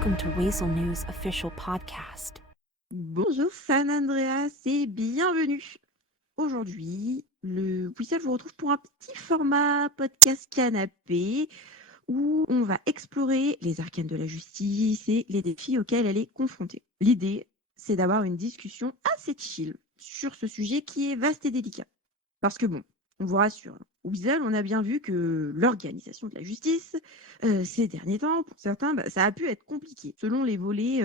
Welcome to Weasel News official podcast. Bonjour San Andreas et bienvenue. Aujourd'hui, le Whistle vous retrouve pour un petit format podcast canapé où on va explorer les arcanes de la justice et les défis auxquels elle est confrontée. L'idée, c'est d'avoir une discussion assez chill sur ce sujet qui est vaste et délicat. Parce que bon, on vous rassure, Whistle, on a bien vu que l'organisation de la justice, ces derniers temps, pour certains, ça a pu être compliqué selon les volets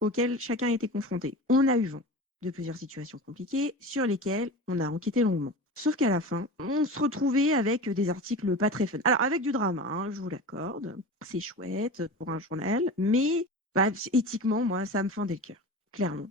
auxquels chacun était confronté. On a eu vent de plusieurs situations compliquées sur lesquelles on a enquêté longuement. Sauf qu'à la fin, on se retrouvait avec des articles pas très fun. Alors avec du drama, hein, je vous l'accorde, c'est chouette pour un journal, mais éthiquement, moi, ça me fendait le cœur, clairement.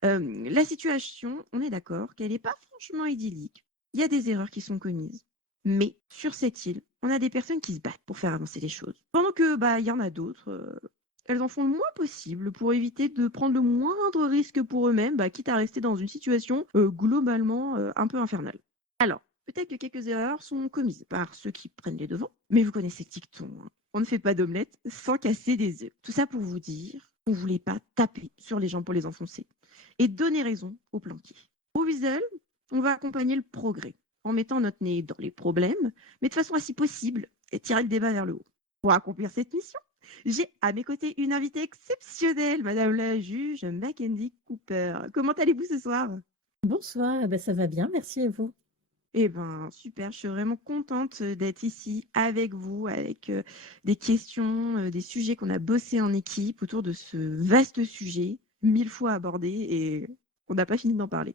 La situation, on est d'accord qu'elle n'est pas franchement idyllique. Il y a des erreurs qui sont commises. Mais sur cette île, on a des personnes qui se battent pour faire avancer les choses. Pendant que il y en a d'autres, elles en font le moins possible pour éviter de prendre le moindre risque pour eux-mêmes, quitte à rester dans une situation globalement un peu infernale. Alors, peut-être que quelques erreurs sont commises par ceux qui prennent les devants, mais vous connaissez le dicton, hein. On ne fait pas d'omelette sans casser des œufs. Tout ça pour vous dire qu'on ne voulait pas taper sur les gens pour les enfoncer et donner raison aux planqués. Au Weasel, on va accompagner le progrès en mettant notre nez dans les problèmes, mais de façon à si possible tirer le débat vers le haut. Pour accomplir cette mission, j'ai à mes côtés une invitée exceptionnelle, Madame la juge Mackenzie Cooper. Comment allez-vous ce soir? Bonsoir, ça va bien, merci et vous? Eh ben, super, je suis vraiment contente d'être ici avec vous, avec des questions, des sujets qu'on a bossés en équipe autour de ce vaste sujet, 1000 fois abordé et on n'a pas fini d'en parler.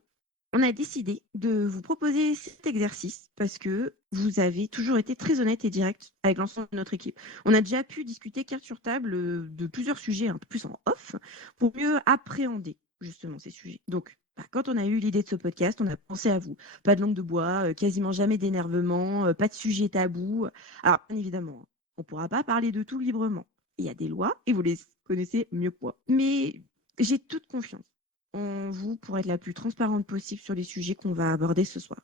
On a décidé de vous proposer cet exercice parce que vous avez toujours été très honnête et direct avec l'ensemble de notre équipe. On a déjà pu discuter carte sur table de plusieurs sujets un peu plus en off pour mieux appréhender justement ces sujets. Donc, quand on a eu l'idée de ce podcast, on a pensé à vous. Pas de langue de bois, quasiment jamais d'énervement, pas de sujet tabou. Alors, bien évidemment, on ne pourra pas parler de tout librement. Il y a des lois et vous les connaissez mieux que moi. Mais j'ai toute confiance en vous pour être la plus transparente possible sur les sujets qu'on va aborder ce soir.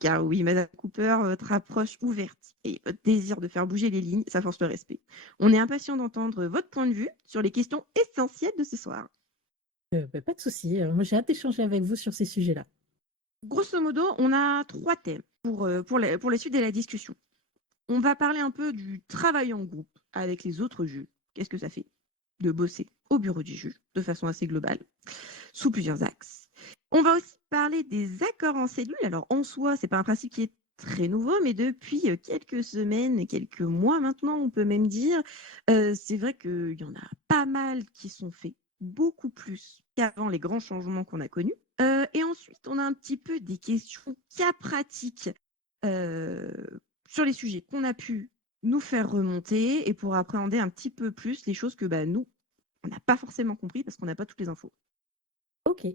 Car oui, Madame Cooper, votre approche ouverte et votre désir de faire bouger les lignes, ça force le respect. On est impatient d'entendre votre point de vue sur les questions essentielles de ce soir. Pas de souci, moi j'ai hâte d'échanger avec vous sur ces sujets-là. Grosso modo, on a 3 thèmes pour la suite de la discussion. On va parler un peu du travail en groupe avec les autres juges. Qu'est-ce que ça fait de bosser au bureau du juge de façon assez globale, sous plusieurs axes. On va aussi parler des accords en cellule. Alors en soi, c'est pas un principe qui est très nouveau, mais depuis quelques semaines, quelques mois maintenant, on peut même dire, c'est vrai qu'il y en a pas mal qui sont faits, beaucoup plus qu'avant les grands changements qu'on a connus. Et ensuite, on a un petit peu des questions cas pratiques euh, sur les sujets qu'on a pu nous faire remonter et pour appréhender un petit peu plus les choses que nous, on n'a pas forcément compris parce qu'on n'a pas toutes les infos. Ok.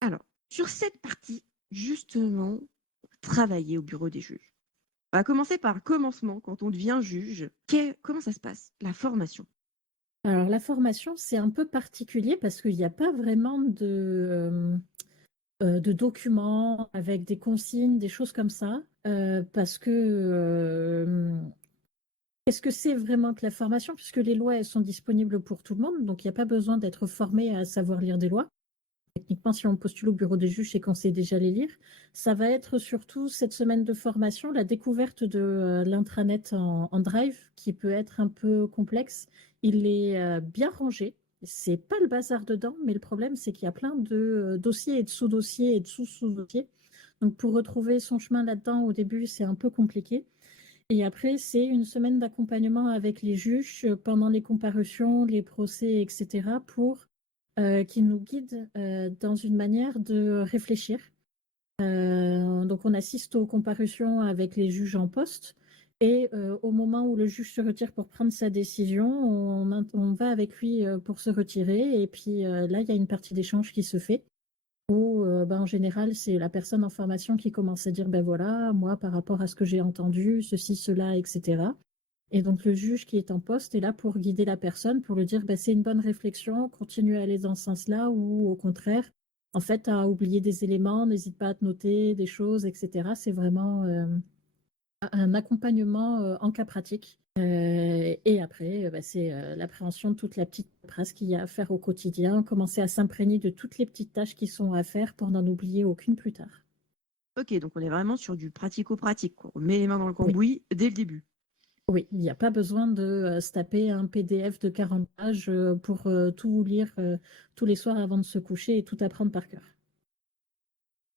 Alors, sur cette partie, justement, travailler au bureau des juges. On va commencer par le commencement, quand on devient juge. Comment ça se passe, la formation? Alors la formation, c'est un peu particulier parce qu'il n'y a pas vraiment de documents avec des consignes, des choses comme ça, parce que qu'est-ce que c'est vraiment que la formation? Puisque les lois, elles sont disponibles pour tout le monde, donc il n'y a pas besoin d'être formé à savoir lire des lois. Techniquement, si on postule au bureau des juges, c'est qu'on sait déjà les lire. Ça va être surtout cette semaine de formation, la découverte de l'intranet en Drive, qui peut être un peu complexe. Il est bien rangé. C'est pas le bazar dedans, mais le problème, c'est qu'il y a plein de dossiers et de sous-dossiers et de sous-sous-dossiers. Donc, pour retrouver son chemin là-dedans, au début, c'est un peu compliqué. Et après, c'est une semaine d'accompagnement avec les juges pendant les comparutions, les procès, etc., pour qui nous guident dans une manière de réfléchir. Donc, on assiste aux comparutions avec les juges en poste et au moment où le juge se retire pour prendre sa décision, on va avec lui pour se retirer. Et puis là, il y a une partie d'échange qui se fait où, en général, c'est la personne en formation qui commence à dire, ben voilà, moi, par rapport à ce que j'ai entendu, ceci, cela, etc. Et donc, le juge qui est en poste est là pour guider la personne, pour lui dire, ben, c'est une bonne réflexion, continue à aller dans ce sens-là, ou au contraire, en fait, à oublier des éléments, n'hésite pas à te noter des choses, etc. C'est vraiment un accompagnement en cas pratique. Et après, c'est l'appréhension de toute la petite presse qu'il y a à faire au quotidien, commencer à s'imprégner de toutes les petites tâches qui sont à faire pour n'en oublier aucune plus tard. Ok, donc on est vraiment sur du pratico-pratique, quoi. On met les mains dans le Oui, cambouis dès le début. oui, il n'y a pas besoin de se taper un PDF de 40 pages pour tout lire tous les soirs avant de se coucher et tout apprendre par cœur.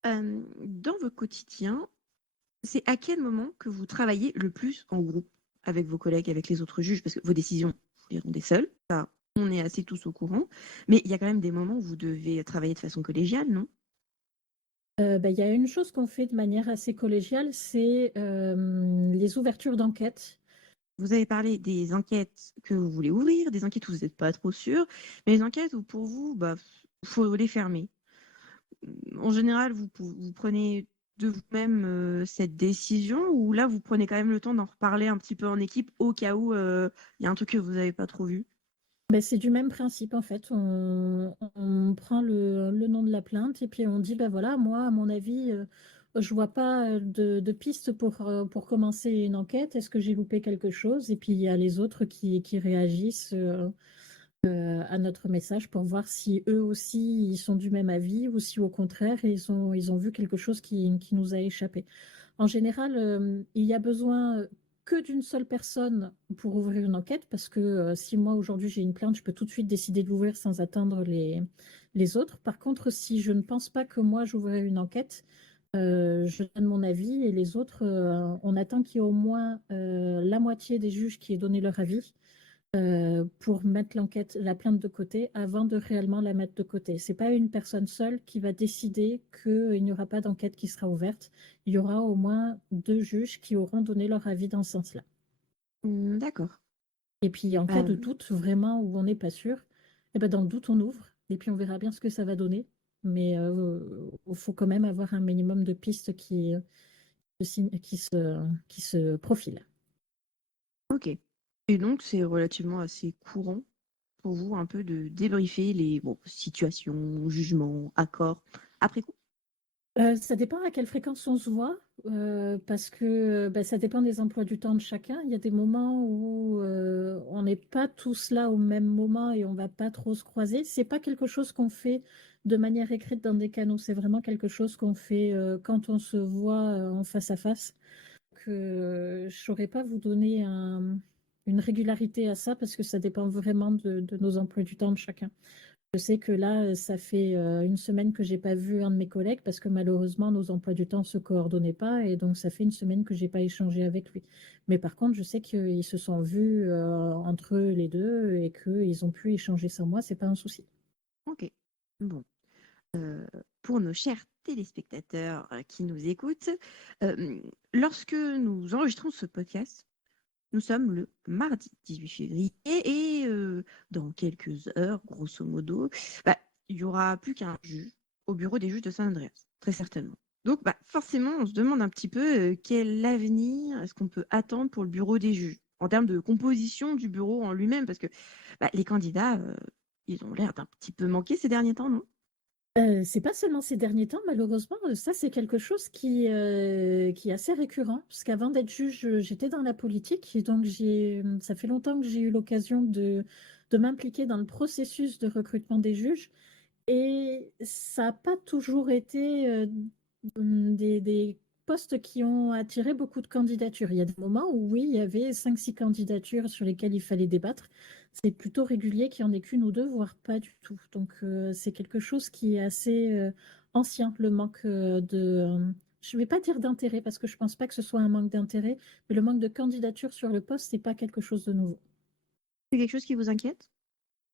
Dans votre quotidien, c'est à quel moment que vous travaillez le plus en groupe avec vos collègues, avec les autres juges? Parce que vos décisions, vous les rendez seuls. Ça, on est assez tous au courant. Mais il y a quand même des moments où vous devez travailler de façon collégiale, non? Il y a une chose qu'on fait de manière assez collégiale, c'est les ouvertures d'enquête. Vous avez parlé des enquêtes que vous voulez ouvrir, des enquêtes où vous n'êtes pas trop sûr, mais les enquêtes où pour vous, bah, faut les fermer. En général, vous prenez de vous-même cette décision ou là, vous prenez quand même le temps d'en reparler un petit peu en équipe au cas où il y a un truc que vous n'avez pas trop vu? C'est du même principe en fait. On prend le nom de la plainte et puis on dit, ben voilà, moi, à mon avis, je vois pas de piste pour commencer une enquête. Est-ce que j'ai loupé quelque chose? Et puis il y a les autres qui réagissent à notre message pour voir si eux aussi ils sont du même avis ou si au contraire ils ont vu quelque chose qui nous a échappé. En général, il y a besoin que d'une seule personne pour ouvrir une enquête, parce que si moi aujourd'hui j'ai une plainte, je peux tout de suite décider de l'ouvrir sans attendre les autres. Par contre, si je ne pense pas que moi j'ouvrirai une enquête, je donne mon avis et les autres, on attend qu'il y ait au moins la moitié des juges qui aient donné leur avis pour mettre la plainte de côté avant de réellement la mettre de côté. C'est pas une personne seule qui va décider qu'il n'y aura pas d'enquête qui sera ouverte. Il y aura au moins 2 juges qui auront donné leur avis dans ce sens-là. D'accord. Et puis en cas de Euh, doute, vraiment où on n'est pas sûr, eh ben, dans le doute, on ouvre et puis on verra bien ce que ça va donner. Mais il faut quand même avoir un minimum de pistes qui se profilent. ok. Et donc, c'est relativement assez courant pour vous un peu de débriefer les situations, jugements, accords après coup? Ça dépend à quelle fréquence on se voit, parce que ça dépend des emplois du temps de chacun. Il y a des moments où on n'est pas tous là au même moment et on va pas trop se croiser. C'est pas quelque chose qu'on fait de manière écrite dans des canaux. C'est vraiment quelque chose qu'on fait quand on se voit en face à face. Que je saurais pas vous donner une régularité à ça parce que ça dépend vraiment de nos emplois du temps de chacun. Je sais que là, ça fait une semaine que j'ai pas vu un de mes collègues parce que malheureusement, nos emplois du temps se coordonnaient pas et donc ça fait une semaine que j'ai pas échangé avec lui. Mais par contre, je sais qu'ils se sont vus entre eux les deux et qu'ils ont pu échanger sans moi, c'est pas un souci. Ok. Bon. Euh, pour nos chers téléspectateurs qui nous écoutent, euh, lorsque nous enregistrons ce podcast, nous sommes le mardi 18 février et dans quelques heures, grosso modo, bah, il n'y aura plus qu'un juge au bureau des juges de Saint-Andreas, très certainement. Donc forcément, on se demande un petit peu quel avenir est-ce qu'on peut attendre pour le bureau des juges en termes de composition du bureau en lui-même, parce que les candidats, ils ont l'air d'un petit peu manquer ces derniers temps, non? C'est pas seulement ces derniers temps, malheureusement, ça c'est quelque chose qui est assez récurrent, parce qu'avant d'être juge, j'étais dans la politique, et donc ça fait longtemps que j'ai eu l'occasion de m'impliquer dans le processus de recrutement des juges, et ça n'a pas toujours été des postes qui ont attiré beaucoup de candidatures. Il y a des moments où oui, il y avait 5, 6 candidatures sur lesquelles il fallait débattre. C'est plutôt régulier qu'il n'y en ait qu'une ou deux, voire pas du tout. Donc c'est quelque chose qui est assez ancien, le manque je ne vais pas dire d'intérêt, parce que je ne pense pas que ce soit un manque d'intérêt, mais le manque de candidatures sur le poste, c'est pas quelque chose de nouveau. C'est quelque chose qui vous inquiète?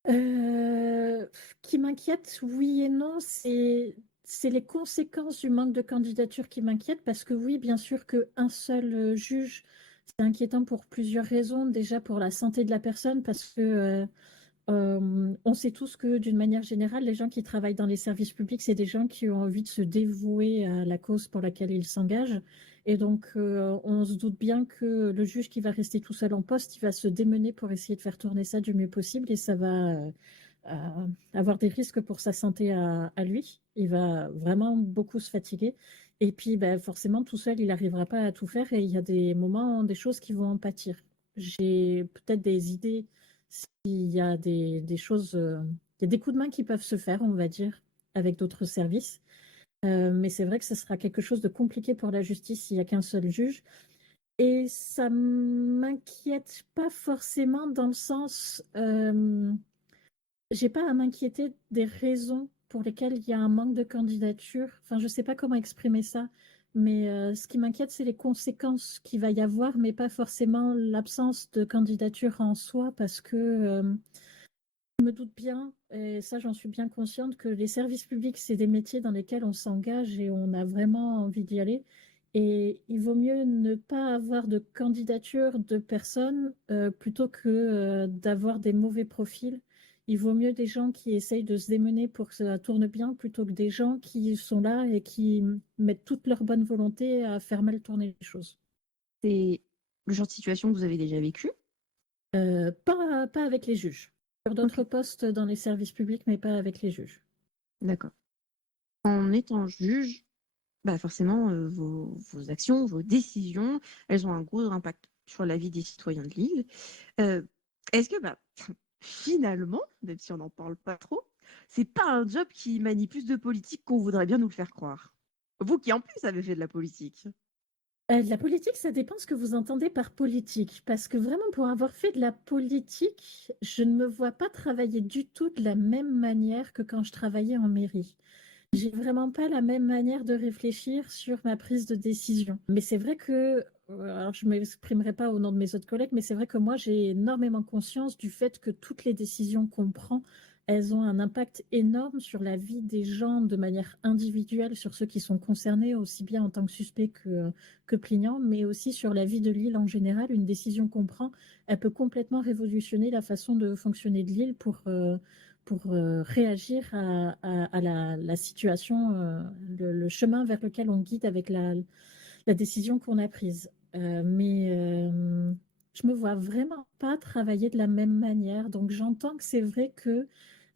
Euh, qui m'inquiète, oui et non, c'est les conséquences du manque de candidature qui m'inquiètent parce que oui, bien sûr qu'un seul juge, c'est inquiétant pour plusieurs raisons. Déjà pour la santé de la personne parce que on sait tous que d'une manière générale, les gens qui travaillent dans les services publics, c'est des gens qui ont envie de se dévouer à la cause pour laquelle ils s'engagent. Et donc, on se doute bien que le juge qui va rester tout seul en poste, il va se démener pour essayer de faire tourner ça du mieux possible et ça va avoir des risques pour sa santé à lui. Il va vraiment beaucoup se fatiguer. Et puis, forcément, tout seul, il n'arrivera pas à tout faire et il y a des moments, des choses qui vont en pâtir. J'ai peut-être des idées s'il y a des choses, il y a des coups de main qui peuvent se faire, on va dire, avec d'autres services. Mais c'est vrai que ce sera quelque chose de compliqué pour la justice s'il n'y a qu'un seul juge. Et ça m'inquiète pas forcément dans le sens, j'ai pas à m'inquiéter des raisons pour lesquelles il y a un manque de candidature. Enfin, je sais pas comment exprimer ça, mais ce qui m'inquiète, c'est les conséquences qu'il va y avoir, mais pas forcément l'absence de candidature en soi, parce que je me doute bien, et ça j'en suis bien consciente, que les services publics, c'est des métiers dans lesquels on s'engage et on a vraiment envie d'y aller. Et il vaut mieux ne pas avoir de candidature de personnes plutôt que d'avoir des mauvais profils. Il vaut mieux des gens qui essayent de se démener pour que ça tourne bien plutôt que des gens qui sont là et qui mettent toute leur bonne volonté à faire mal tourner les choses. C'est le genre de situation que vous avez déjà vécu? Pas avec les juges. Sur Ok, d'autres postes dans les services publics, mais pas avec les juges. d'accord. En étant juge, bah forcément, vos actions, vos décisions, elles ont un gros impact sur la vie des citoyens de l'île. Euh, Est-ce que, bah, finalement, même si on n'en parle pas trop, c'est pas un job qui manie plus de politique qu'on voudrait bien nous le faire croire? Vous qui en plus avez fait de la politique. La politique, ça dépend ce que vous entendez par politique. Parce que vraiment, pour avoir fait de la politique, je ne me vois pas travailler du tout de la même manière que quand je travaillais en mairie. J'ai vraiment pas la même manière de réfléchir sur ma prise de décision. Mais c'est vrai que, alors je ne m'exprimerai pas au nom de mes autres collègues, mais c'est vrai que moi, j'ai énormément conscience du fait que toutes les décisions qu'on prend, elles ont un impact énorme sur la vie des gens de manière individuelle, sur ceux qui sont concernés, aussi bien en tant que suspects que plaignants, mais aussi sur la vie de l'île en général. Une décision qu'on prend, elle peut complètement révolutionner la façon de fonctionner de l'île pour réagir à la situation, le chemin vers lequel on guide avec la décision qu'on a prise. Mais je me vois vraiment pas travailler de la même manière. Donc j'entends que c'est vrai que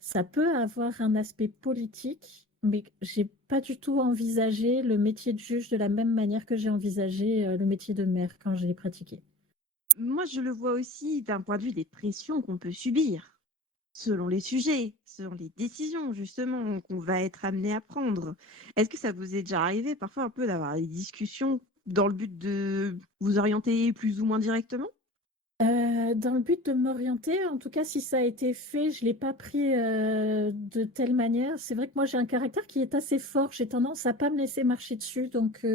ça peut avoir un aspect politique, mais j'ai pas du tout envisagé le métier de juge de la même manière que j'ai envisagé le métier de maire quand je l'ai pratiqué. Moi, je le vois aussi d'un point de vue des pressions qu'on peut subir, selon les sujets, selon les décisions, justement, qu'on va être amené à prendre. Est-ce que ça vous est déjà arrivé parfois un peu d'avoir des discussions dans le but de vous orienter plus ou moins directement? Dans le but de m'orienter, en tout cas, si ça a été fait, je ne l'ai pas pris de telle manière. C'est vrai que moi, j'ai un caractère qui est assez fort. J'ai tendance à pas me laisser marcher dessus. Donc,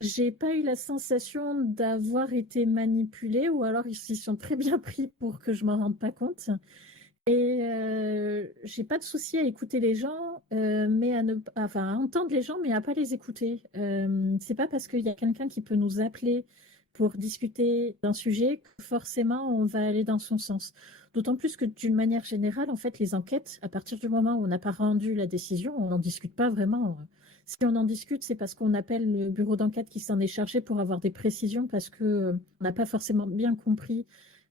j'ai pas eu la sensation d'avoir été manipulée, ou alors ils s'y sont très bien pris pour que je m'en rende pas compte. Et j'ai pas de souci à écouter les gens, mais enfin, à entendre les gens, mais à pas les écouter. C'est pas parce qu'il y a quelqu'un qui peut nous appeler pour discuter d'un sujet que forcément on va aller dans son sens. D'autant plus que d'une manière générale, en fait, les enquêtes, à partir du moment où on n'a pas rendu la décision, on n'en discute pas vraiment. Si on en discute, c'est parce qu'on appelle le bureau d'enquête qui s'en est chargé pour avoir des précisions, parce que on n'a pas forcément bien compris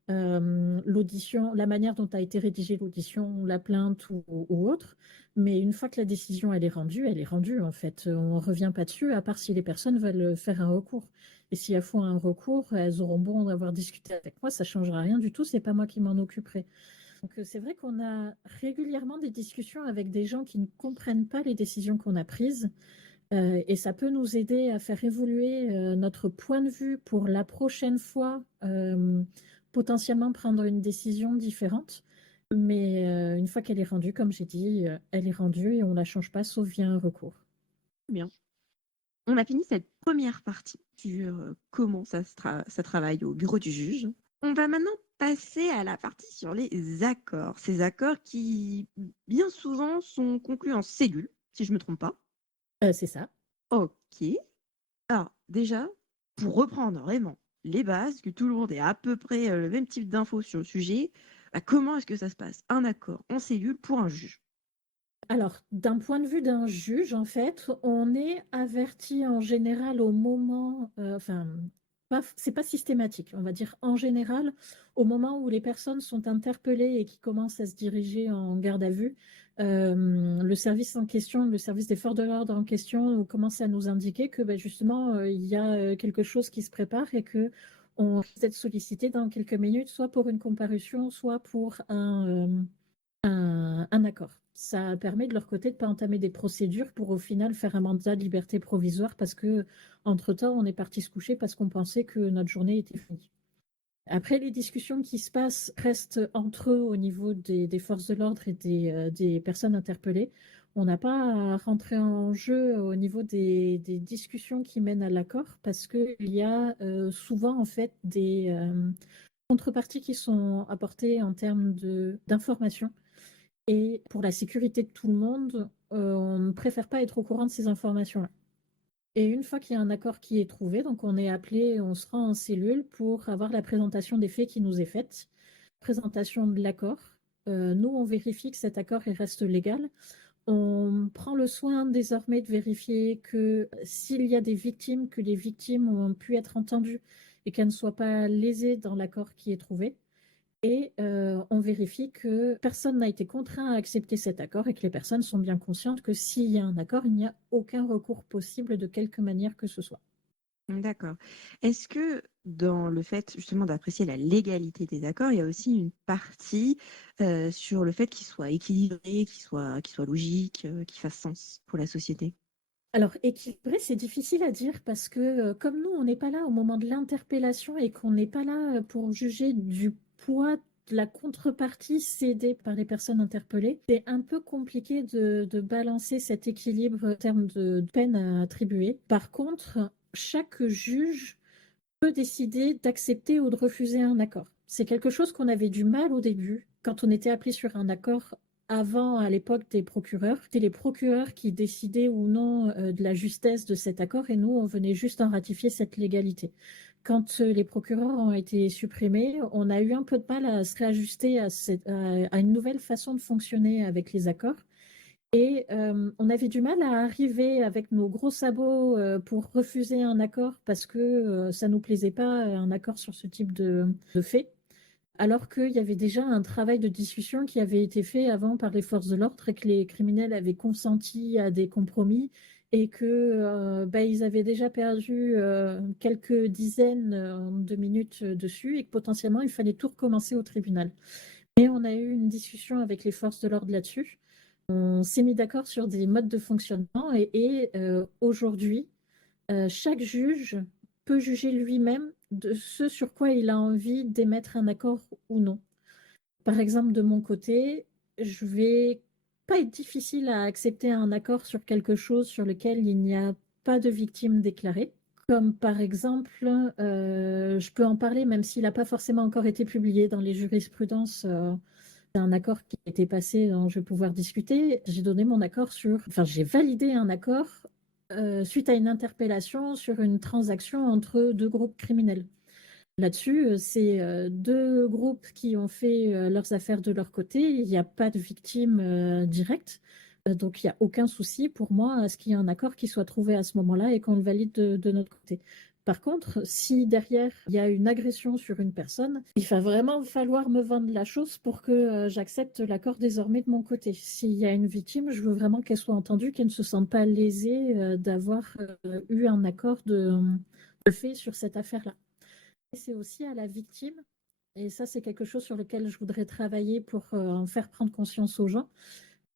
l'audition, la manière dont a été rédigée l'audition, la plainte ou autre. Mais une fois que la décision elle est rendue en fait. On ne revient pas dessus, à part si les personnes veulent faire un recours. Et si elles font un recours, elles auront beau en avoir discuté avec moi, ça ne changera rien du tout, c'est pas moi qui m'en occuperai. Donc c'est vrai qu'on a régulièrement des discussions avec des gens qui ne comprennent pas les décisions qu'on a prises. Et ça peut nous aider à faire évoluer notre point de vue pour la prochaine fois, potentiellement prendre une décision différente. Mais une fois qu'elle est rendue, comme j'ai dit, elle est rendue et on ne la change pas sauf via un recours. Bien. On a fini cette première partie sur comment ça travaille au bureau du juge. On va maintenant passer à la partie sur les accords. Ces accords qui, bien souvent, sont conclus en cellule, si je ne me trompe pas. C'est ça. Ok. Alors, déjà, pour reprendre vraiment les bases, que tout le monde ait à peu près le même type d'infos sur le sujet, bah, comment est-ce que ça se passe? Un accord en cellule pour un juge. Alors, d'un point de vue d'un juge, en fait, on est averti en général au moment, enfin, c'est pas systématique, on va dire en général, au moment où les personnes sont interpellées et qui commencent à se diriger en garde à vue, le service en question, le service des forces de l'ordre en question commence à nous indiquer que justement, il y a quelque chose qui se prépare et qu'on risque d'être sollicité dans quelques minutes, soit pour une comparution, soit pour un accord. Ça permet de leur côté de ne pas entamer des procédures pour au final faire un mandat de liberté provisoire parce que entre-temps, on est parti se coucher parce qu'on pensait que notre journée était finie. Après, les discussions qui se passent restent entre eux au niveau des forces de l'ordre et des personnes interpellées. On n'a pas à rentrer en jeu au niveau des discussions qui mènent à l'accord parce qu'il y a souvent en fait des contreparties qui sont apportées en termes d'informations. Et pour la sécurité de tout le monde, on ne préfère pas être au courant de ces informations-là. Et une fois qu'il y a un accord qui est trouvé, donc on est appelé, on se rend en cellule pour avoir la présentation des faits qui nous est faite, présentation de l'accord. Nous, on vérifie que cet accord il reste légal. On prend le soin désormais de vérifier que s'il y a des victimes, que les victimes ont pu être entendues et qu'elles ne soient pas lésées dans l'accord qui est trouvé. Et on vérifie que personne n'a été contraint à accepter cet accord et que les personnes sont bien conscientes que s'il y a un accord, il n'y a aucun recours possible de quelque manière que ce soit. D'accord. Est-ce que dans le fait justement d'apprécier la légalité des accords, il y a aussi une partie sur le fait qu'ils soient équilibrés, qu'ils soient logiques, qu'ils fassent sens pour la société? Alors, équilibré, c'est difficile à dire parce que comme nous, on n'est pas là au moment de l'interpellation et qu'on n'est pas là pour juger du poids de la contrepartie cédée par les personnes interpellées, c'est un peu compliqué de balancer cet équilibre en termes de peine à attribuer. Par contre, chaque juge peut décider d'accepter ou de refuser un accord. C'est quelque chose qu'on avait du mal au début, quand on était appelé sur un accord avant, à l'époque des procureurs. C'était les procureurs qui décidaient ou non de la justesse de cet accord et nous, on venait juste en ratifier cette légalité. Quand les procureurs ont été supprimés, on a eu un peu de mal à se réajuster à une nouvelle façon de fonctionner avec les accords. Et on avait du mal à arriver avec nos gros sabots pour refuser un accord parce que ça ne nous plaisait pas, un accord sur ce type de fait, alors qu'il y avait déjà un travail de discussion qui avait été fait avant par les forces de l'ordre et que les criminels avaient consenti à des compromis et que ils avaient déjà perdu quelques dizaines de minutes dessus et que potentiellement il fallait tout recommencer au tribunal. Mais on a eu une discussion avec les forces de l'ordre là-dessus. On s'est mis d'accord sur des modes de fonctionnement et aujourd'hui, chaque juge peut juger lui-même de ce sur quoi il a envie d'émettre un accord ou non. Par exemple, de mon côté, je vais pas être difficile à accepter un accord sur quelque chose sur lequel il n'y a pas de victime déclarée. Comme par exemple, je peux en parler même s'il n'a pas forcément encore été publié dans les jurisprudences. C'est un accord qui a été passé dont je vais pouvoir discuter. J'ai donné mon accord j'ai validé un accord suite à une interpellation sur une transaction entre deux groupes criminels. Là-dessus, c'est deux groupes qui ont fait leurs affaires de leur côté. Il n'y a pas de victime directe. Donc, il n'y a aucun souci pour moi à ce qu'il y ait un accord qui soit trouvé à ce moment-là et qu'on le valide de notre côté. Par contre, si derrière, il y a une agression sur une personne, il va vraiment falloir me vendre la chose pour que j'accepte l'accord désormais de mon côté. S'il y a une victime, je veux vraiment qu'elle soit entendue, qu'elle ne se sente pas lésée d'avoir eu un accord de fait sur cette affaire-là. C'est aussi à la victime, et ça c'est quelque chose sur lequel je voudrais travailler pour en faire prendre conscience aux gens.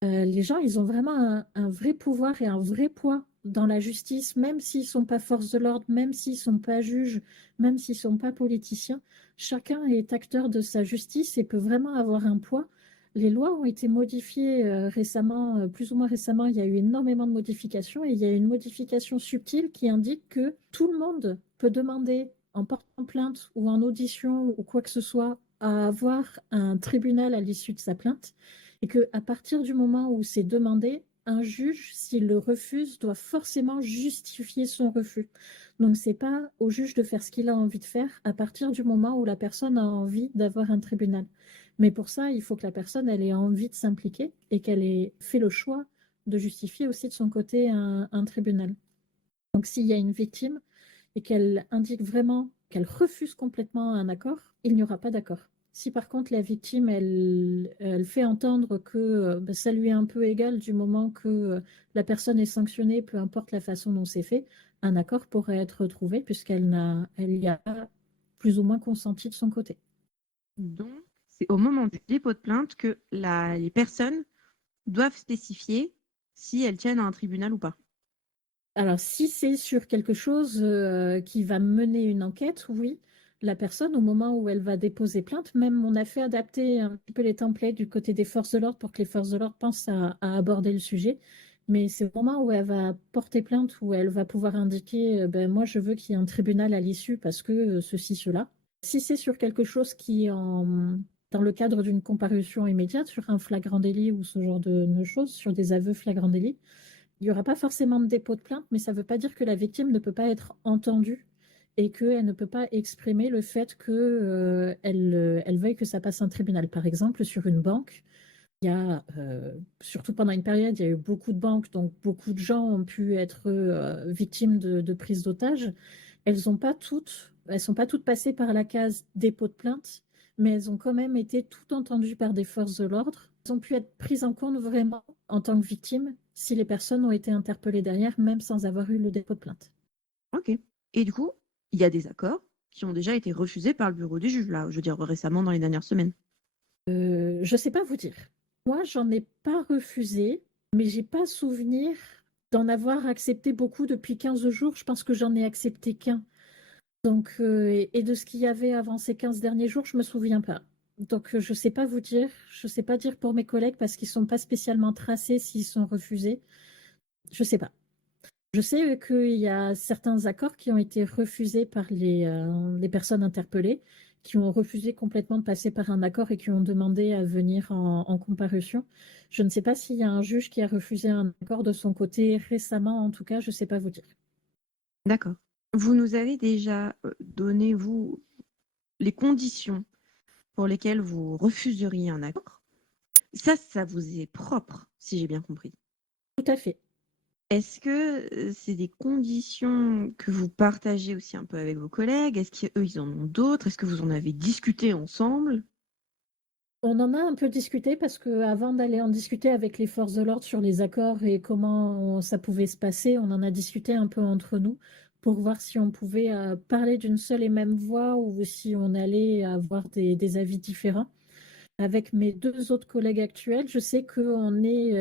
Les gens, ils ont vraiment un vrai pouvoir et un vrai poids dans la justice, même s'ils ne sont pas force de l'ordre, même s'ils ne sont pas juges, même s'ils ne sont pas politiciens. Chacun est acteur de sa justice et peut vraiment avoir un poids. Les lois ont été modifiées récemment, plus ou moins récemment, il y a eu énormément de modifications et il y a une modification subtile qui indique que tout le monde peut demander en portant plainte ou en audition ou quoi que ce soit à avoir un tribunal à l'issue de sa plainte et qu'à partir du moment où c'est demandé, un juge, s'il le refuse, doit forcément justifier son refus. Donc, ce n'est pas au juge de faire ce qu'il a envie de faire à partir du moment où la personne a envie d'avoir un tribunal. Mais pour ça, il faut que la personne elle ait envie de s'impliquer et qu'elle ait fait le choix de justifier aussi de son côté un tribunal. Donc, s'il y a une victime et qu'elle indique vraiment qu'elle refuse complètement un accord, il n'y aura pas d'accord. Si par contre la victime, elle fait entendre que ça lui est un peu égal du moment que la personne est sanctionnée, peu importe la façon dont c'est fait, un accord pourrait être trouvé elle y a plus ou moins consenti de son côté. Donc, c'est au moment du dépôt de plainte que les personnes doivent spécifier si elles tiennent à un tribunal ou pas. Alors, si c'est sur quelque chose qui va mener une enquête, oui, la personne, au moment où elle va déposer plainte, même on a fait adapter un petit peu les templates du côté des forces de l'ordre pour que les forces de l'ordre pensent à aborder le sujet. Mais c'est au moment où elle va porter plainte, où elle va pouvoir indiquer, ben, moi, je veux qu'il y ait un tribunal à l'issue parce que ceci, cela. Si c'est sur quelque chose dans le cadre d'une comparution immédiate, sur un flagrant délit ou ce genre de choses, sur des aveux flagrant délit, il n'y aura pas forcément de dépôt de plainte, mais ça ne veut pas dire que la victime ne peut pas être entendue et qu'elle ne peut pas exprimer le fait qu'elle veuille que ça passe un tribunal. Par exemple, sur une banque, il y a, surtout pendant une période, il y a eu beaucoup de banques, donc beaucoup de gens ont pu être victimes de prise d'otages. Elles sont pas toutes passées par la case dépôt de plainte, mais elles ont quand même été toutes entendues par des forces de l'ordre. Elles ont pu être prises en compte vraiment en tant que victimes si les personnes ont été interpellées derrière, même sans avoir eu le dépôt de plainte. Ok. Et du coup, il y a des accords qui ont déjà été refusés par le bureau du juge, là, je veux dire récemment dans les dernières semaines. Je ne sais pas vous dire. Moi, j'en ai pas refusé, mais j'ai pas souvenir d'en avoir accepté beaucoup depuis 15 jours. Je pense que j'en ai accepté qu'un. Donc, et de ce qu'il y avait avant ces 15 derniers jours, je me souviens pas. Donc, je sais pas vous dire. Je sais pas dire pour mes collègues parce qu'ils sont pas spécialement tracés s'ils sont refusés. Je sais pas. Je sais qu'il y a certains accords qui ont été refusés par les personnes interpellées, qui ont refusé complètement de passer par un accord et qui ont demandé à venir en comparution. Je ne sais pas s'il y a un juge qui a refusé un accord de son côté récemment, en tout cas, je ne sais pas vous dire. D'accord. Vous nous avez déjà donné, vous, les conditions pour lesquelles vous refuseriez un accord. Ça vous est propre, si j'ai bien compris. Tout à fait. Est-ce que c'est des conditions que vous partagez aussi un peu avec vos collègues? Est-ce qu'eux, ils en ont d'autres? Est-ce que vous en avez discuté ensemble? On en a un peu discuté parce que avant d'aller en discuter avec les forces de l'ordre sur les accords et comment ça pouvait se passer, on en a discuté un peu entre nous pour voir si on pouvait parler d'une seule et même voix ou si on allait avoir des avis différents. Avec mes deux autres collègues actuels, je sais qu'on est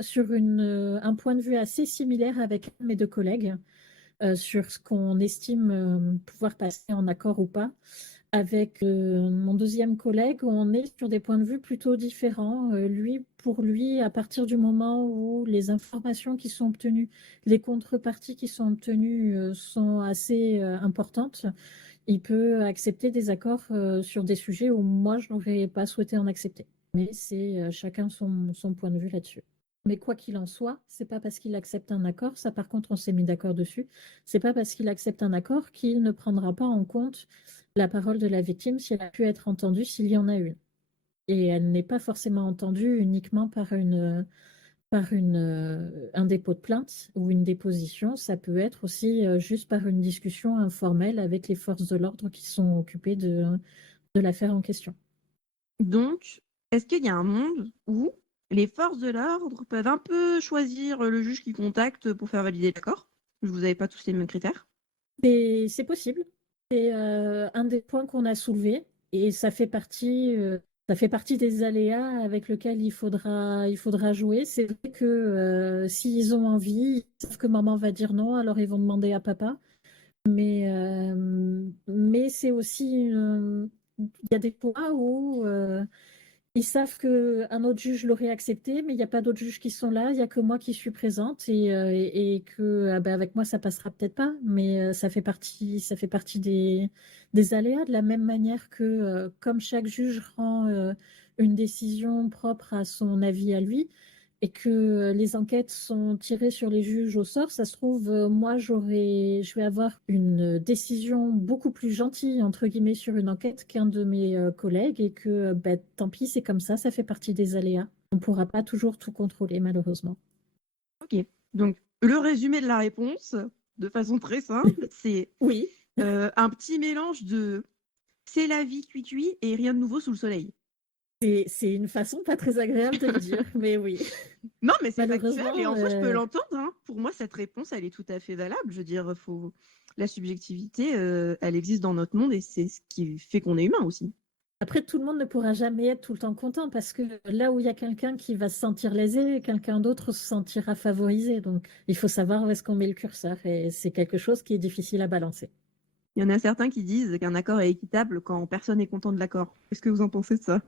sur un point de vue assez similaire avec mes deux collègues sur ce qu'on estime pouvoir passer en accord ou pas. Avec mon deuxième collègue, on est sur des points de vue plutôt différents. Pour lui, à partir du moment où les informations qui sont obtenues, les contreparties qui sont obtenues sont assez importantes, il peut accepter des accords sur des sujets où moi, je n'aurais pas souhaité en accepter. Mais c'est chacun son point de vue là-dessus. Mais quoi qu'il en soit, c'est pas parce qu'il accepte un accord, ça par contre on s'est mis d'accord dessus, c'est pas parce qu'il accepte un accord qu'il ne prendra pas en compte la parole de la victime si elle a pu être entendue s'il y en a une. Et elle n'est pas forcément entendue uniquement un dépôt de plainte ou une déposition, ça peut être aussi juste par une discussion informelle avec les forces de l'ordre qui sont occupées de l'affaire en question. Donc, est-ce qu'il y a un monde où les forces de l'ordre peuvent un peu choisir le juge qui contacte pour faire valider l'accord? Vous n'avez pas tous les mêmes critères? Et c'est possible. C'est un des points qu'on a soulevé et ça fait partie des aléas avec lesquels il faudra jouer. C'est vrai que s'ils ont envie, ils savent que maman va dire non, alors ils vont demander à papa. Mais c'est aussi, il y a des fois où ils savent qu'un autre juge l'aurait accepté, mais il n'y a pas d'autres juges qui sont là, il n'y a que moi qui suis présente et que ah ben, avec moi ça passera peut-être pas, mais ça fait partie des aléas de la même manière que comme chaque juge rend une décision propre à son avis à lui et que les enquêtes sont tirées sur les juges au sort, ça se trouve, moi je vais avoir une décision beaucoup plus gentille, entre guillemets, sur une enquête qu'un de mes collègues et que ben, tant pis, c'est comme ça fait partie des aléas. On ne pourra pas toujours tout contrôler, malheureusement. Ok. Donc, le résumé de la réponse, de façon très simple, c'est Oui, un petit mélange de c'est la vie cuit et rien de nouveau sous le soleil. C'est une façon pas très agréable de le dire, mais oui. Non, mais c'est factuel et Malheureusement, en soi, je peux l'entendre. Hein. Pour moi, cette réponse, elle est tout à fait valable. Je veux dire, la subjectivité, elle existe dans notre monde et c'est ce qui fait qu'on est humain aussi. après, tout le monde ne pourra jamais être tout le temps content parce que là où il y a quelqu'un qui va se sentir lésé, quelqu'un d'autre se sentira favorisé. Donc, il faut savoir où est-ce qu'on met le curseur et c'est quelque chose qui est difficile à balancer. Il y en a certains qui disent qu'un accord est équitable quand personne n'est content de l'accord. Qu'est-ce que vous en pensez de ça?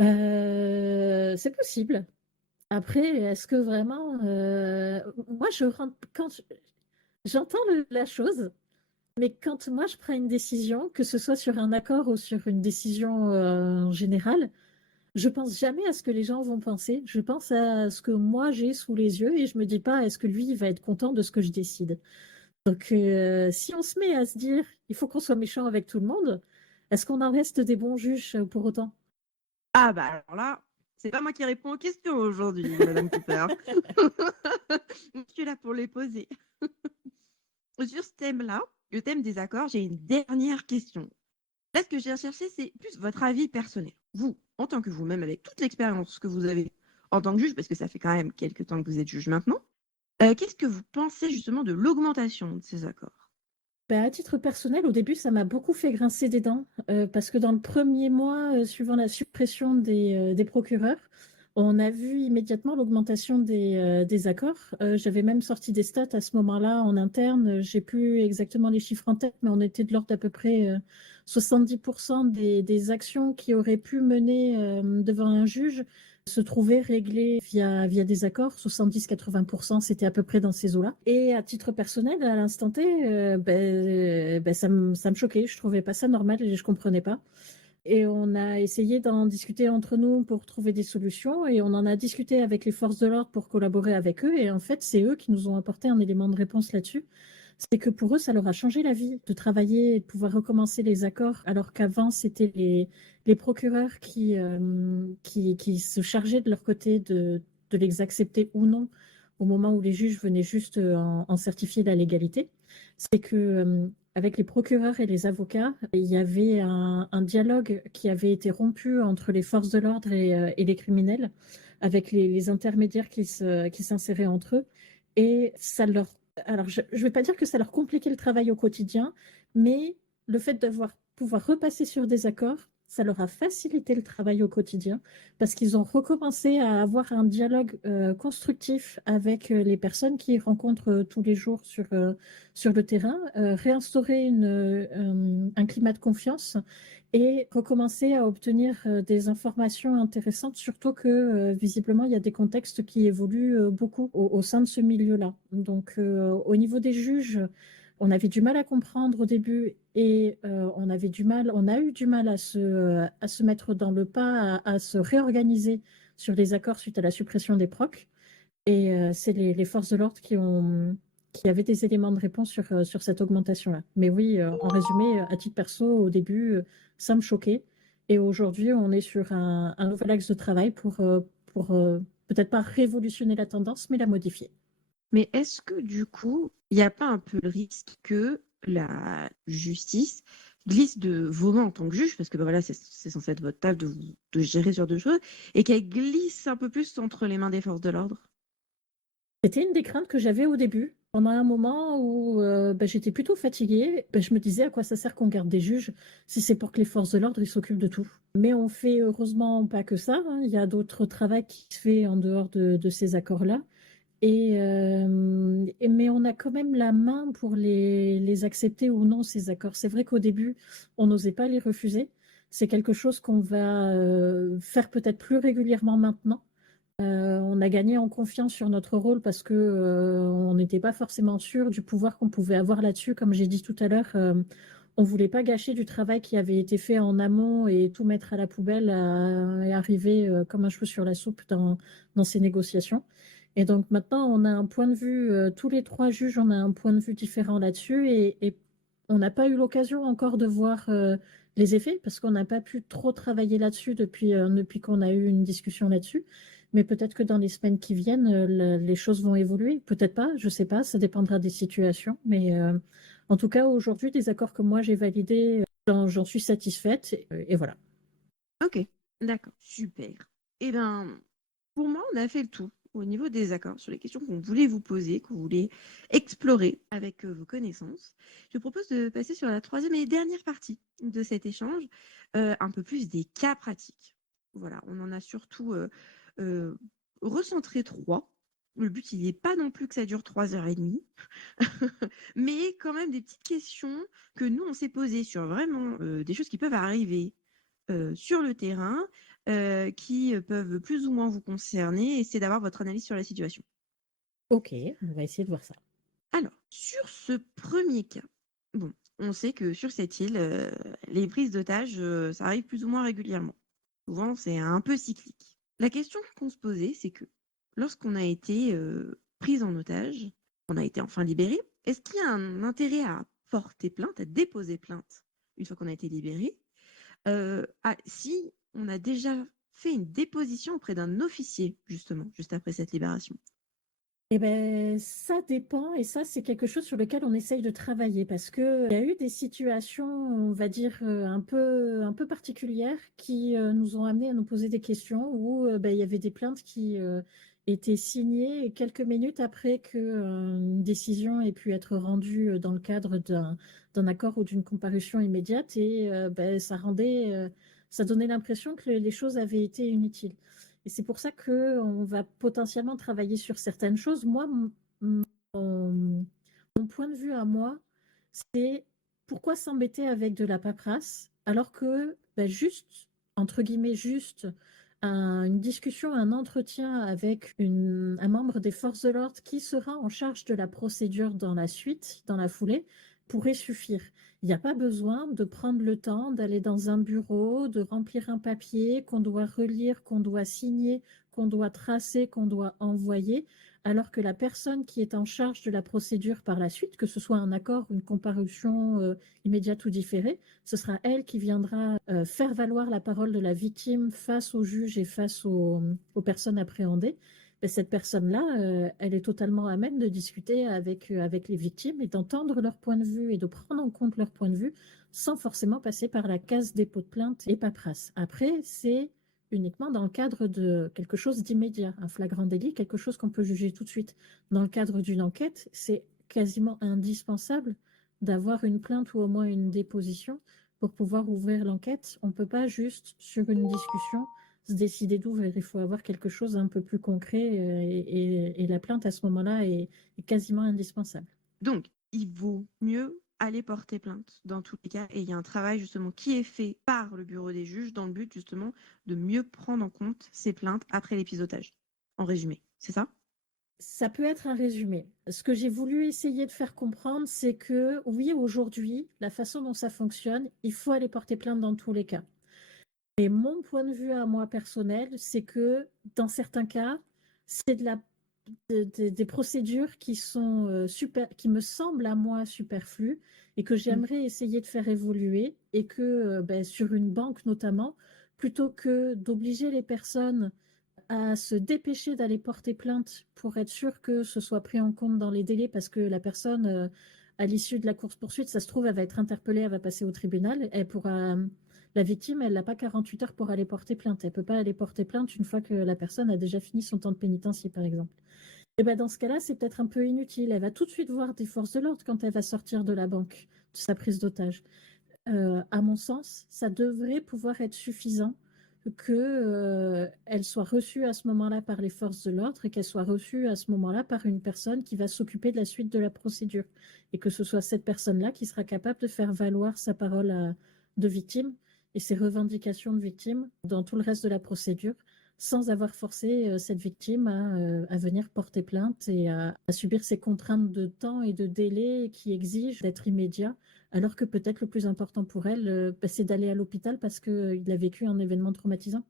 C'est possible. Après, est-ce que vraiment, moi, j'entends la chose, mais quand moi je prends une décision, que ce soit sur un accord ou sur une décision générale, je pense jamais à ce que les gens vont penser. Je pense à ce que moi j'ai sous les yeux et je me dis pas est-ce que lui il va être content de ce que je décide. Donc si on se met à se dire il faut qu'on soit méchant avec tout le monde, est-ce qu'on en reste des bons juges pour autant? Ah bah alors là, c'est pas moi qui réponds aux questions aujourd'hui, Madame Cooper. Je suis là pour les poser. Sur ce thème-là, le thème des accords, j'ai une dernière question. Là, ce que j'ai recherché, c'est plus votre avis personnel. Vous, en tant que vous, même avec toute l'expérience que vous avez en tant que juge, parce que ça fait quand même quelques temps que vous êtes juge maintenant, qu'est-ce que vous pensez justement de l'augmentation de ces accords? Bah, à titre personnel, au début, ça m'a beaucoup fait grincer des dents parce que dans le premier mois, suivant la suppression des procureurs, on a vu immédiatement l'augmentation des accords. J'avais même sorti des stats à ce moment-là en interne. J'ai plus exactement les chiffres en tête, mais on était de l'ordre d'à peu près 70% des actions qui auraient pu mener devant un juge se trouvaient réglées via des accords. 70-80%, c'était à peu près dans ces eaux-là. Et à titre personnel, à l'instant T, ça me choquait. Je trouvais pas ça normal et je comprenais pas. Et on a essayé d'en discuter entre nous pour trouver des solutions et on en a discuté avec les forces de l'ordre pour collaborer avec eux. Et en fait, c'est eux qui nous ont apporté un élément de réponse là-dessus. C'est que pour eux, ça leur a changé la vie de travailler et de pouvoir recommencer les accords, alors qu'avant, c'était les procureurs qui se chargeaient de leur côté de les accepter ou non au moment où les juges venaient juste en certifier la légalité. C'est que avec les procureurs et les avocats, il y avait un dialogue qui avait été rompu entre les forces de l'ordre et les criminels, avec les intermédiaires qui s'inséraient entre eux. Et ça leur... Alors, je ne vais pas dire que ça leur compliquait le travail au quotidien, mais le fait de pouvoir repasser sur des accords, ça leur a facilité le travail au quotidien parce qu'ils ont recommencé à avoir un dialogue constructif avec les personnes qu'ils rencontrent tous les jours sur le terrain, réinstaurer un climat de confiance et recommencer à obtenir des informations intéressantes, surtout que visiblement, il y a des contextes qui évoluent beaucoup au sein de ce milieu-là. Donc, au niveau des juges, on avait du mal à comprendre au début et on a eu du mal à se mettre dans le pas, à se réorganiser sur les accords suite à la suppression des procs. Et c'est les forces de l'ordre qui avaient des éléments de réponse sur cette augmentation-là. Mais oui, en résumé, à titre perso, au début, ça me choquait. Et aujourd'hui, on est sur un nouvel axe de travail pour peut-être pas révolutionner la tendance, mais la modifier. Mais est-ce que du coup, il n'y a pas un peu le risque que la justice glisse de vos mains en tant que juge, parce que bah, voilà, c'est censé être votre tâche de gérer ce genre de choses, et qu'elle glisse un peu plus entre les mains des forces de l'ordre? C'était une des craintes que j'avais au début. Pendant un moment où j'étais plutôt fatiguée, je me disais à quoi ça sert qu'on garde des juges si c'est pour que les forces de l'ordre ils s'occupent de tout. Mais on fait heureusement pas que ça, hein. Il y a d'autres travaux qui se fait en dehors de ces accords-là. Mais on a quand même la main pour les accepter ou non, ces accords. C'est vrai qu'au début, on n'osait pas les refuser. C'est quelque chose qu'on va faire peut-être plus régulièrement maintenant. On a gagné en confiance sur notre rôle parce que on n'était pas forcément sûr du pouvoir qu'on pouvait avoir là-dessus. Comme j'ai dit tout à l'heure, on voulait pas gâcher du travail qui avait été fait en amont et tout mettre à la poubelle et arriver comme un cheveu sur la soupe dans ces négociations. Et donc maintenant, on a un point de vue, tous les trois juges, on a un point de vue différent là-dessus et on n'a pas eu l'occasion encore de voir les effets parce qu'on n'a pas pu trop travailler là-dessus depuis qu'on a eu une discussion là-dessus. Mais peut-être que dans les semaines qui viennent, les choses vont évoluer. Peut-être pas, je ne sais pas, ça dépendra des situations. Mais en tout cas, aujourd'hui, des accords que moi j'ai validés J'en suis satisfaite et voilà. Ok, d'accord, super. Eh bien, pour moi, on a fait le tour au niveau des accords sur les questions qu'on voulait vous poser, qu'on voulait explorer avec vos connaissances. Je propose de passer sur la troisième et dernière partie de cet échange, un peu plus des cas pratiques. Voilà, on en a surtout euh, recentré trois. Le but, il n'est pas non plus que ça dure 3h30, mais quand même des petites questions que nous, on s'est posées sur vraiment des choses qui peuvent arriver sur le terrain, qui peuvent plus ou moins vous concerner, et c'est d'avoir votre analyse sur la situation. Ok, on va essayer de voir ça. Alors, sur ce premier cas, bon, on sait que sur cette île, les prises d'otages, ça arrive plus ou moins régulièrement. Souvent, c'est un peu cyclique. La question qu'on se posait, c'est que lorsqu'on a été prise en otage, on a été enfin libéré, est-ce qu'il y a un intérêt à porter plainte, à déposer plainte une fois qu'on a été libéré, si on a déjà fait une déposition auprès d'un officier, justement, juste après cette libération? Eh ben, ça dépend et ça, c'est quelque chose sur lequel on essaye de travailler parce que il y a eu des situations, on va dire, un peu particulières qui nous ont amené à nous poser des questions où ben, il y avait des plaintes qui étaient signées quelques minutes après que une décision ait pu être rendue dans le cadre d'un accord ou d'une comparution immédiate et ben, ça donnait l'impression que les choses avaient été inutiles. Et c'est pour ça qu'on va potentiellement travailler sur certaines choses. Moi, mon point de vue à moi, c'est pourquoi s'embêter avec de la paperasse alors que ben, juste, entre guillemets, juste une discussion, un entretien avec un membre des forces de l'ordre qui sera en charge de la procédure dans la suite, dans la foulée, pourrait suffire. Il n'y a pas besoin de prendre le temps d'aller dans un bureau, de remplir un papier qu'on doit relire, qu'on doit signer, qu'on doit tracer, qu'on doit envoyer, alors que la personne qui est en charge de la procédure par la suite, que ce soit un accord, une comparution immédiate ou différée, ce sera elle qui viendra faire valoir la parole de la victime face au juge et face aux personnes appréhendées. Ben, cette personne-là, elle est totalement à même de discuter avec les victimes et d'entendre leur point de vue et de prendre en compte leur point de vue sans forcément passer par la case dépôt de plainte et paperasse. Après, c'est uniquement dans le cadre de quelque chose d'immédiat, un flagrant délit, quelque chose qu'on peut juger tout de suite. Dans le cadre d'une enquête, c'est quasiment indispensable d'avoir une plainte ou au moins une déposition pour pouvoir ouvrir l'enquête. On ne peut pas juste, sur une discussion, se décider d'ouvrir. Il faut avoir quelque chose un peu plus concret et la plainte à ce moment-là est quasiment indispensable. Donc, il vaut mieux aller porter plainte dans tous les cas, et il y a un travail justement qui est fait par le bureau des juges dans le but justement de mieux prendre en compte ces plaintes après l'épisodage. En résumé, c'est ça? Ça peut être un résumé. Ce que j'ai voulu essayer de faire comprendre, c'est que oui, aujourd'hui, la façon dont ça fonctionne, il faut aller porter plainte dans tous les cas. Et mon point de vue à moi personnel, c'est que dans certains cas, c'est des procédures qui sont qui me semblent à moi superflues et que Mm. j'aimerais essayer de faire évoluer et que ben, sur une banque notamment, plutôt que d'obliger les personnes à se dépêcher d'aller porter plainte pour être sûr que ce soit pris en compte dans les délais parce que la personne, à l'issue de la course-poursuite, ça se trouve, elle va être interpellée, elle va passer au tribunal. La victime, elle n'a pas 48 heures pour aller porter plainte. Elle ne peut pas aller porter plainte une fois que la personne a déjà fini son temps de pénitencier, par exemple. Et ben dans ce cas-là, c'est peut-être un peu inutile. Elle va tout de suite voir des forces de l'ordre quand elle va sortir de la banque, de sa prise d'otage. À mon sens, ça devrait pouvoir être suffisant que elle soit reçue à ce moment-là par les forces de l'ordre et qu'elle soit reçue à ce moment-là par une personne qui va s'occuper de la suite de la procédure et que ce soit cette personne-là qui sera capable de faire valoir sa parole de victime et ses revendications de victime dans tout le reste de la procédure sans avoir forcé cette victime à venir porter plainte et à subir ces contraintes de temps et de délai qui exigent d'être immédiat alors que peut-être le plus important pour elle, bah, c'est d'aller à l'hôpital parce qu'il a vécu un événement traumatisant.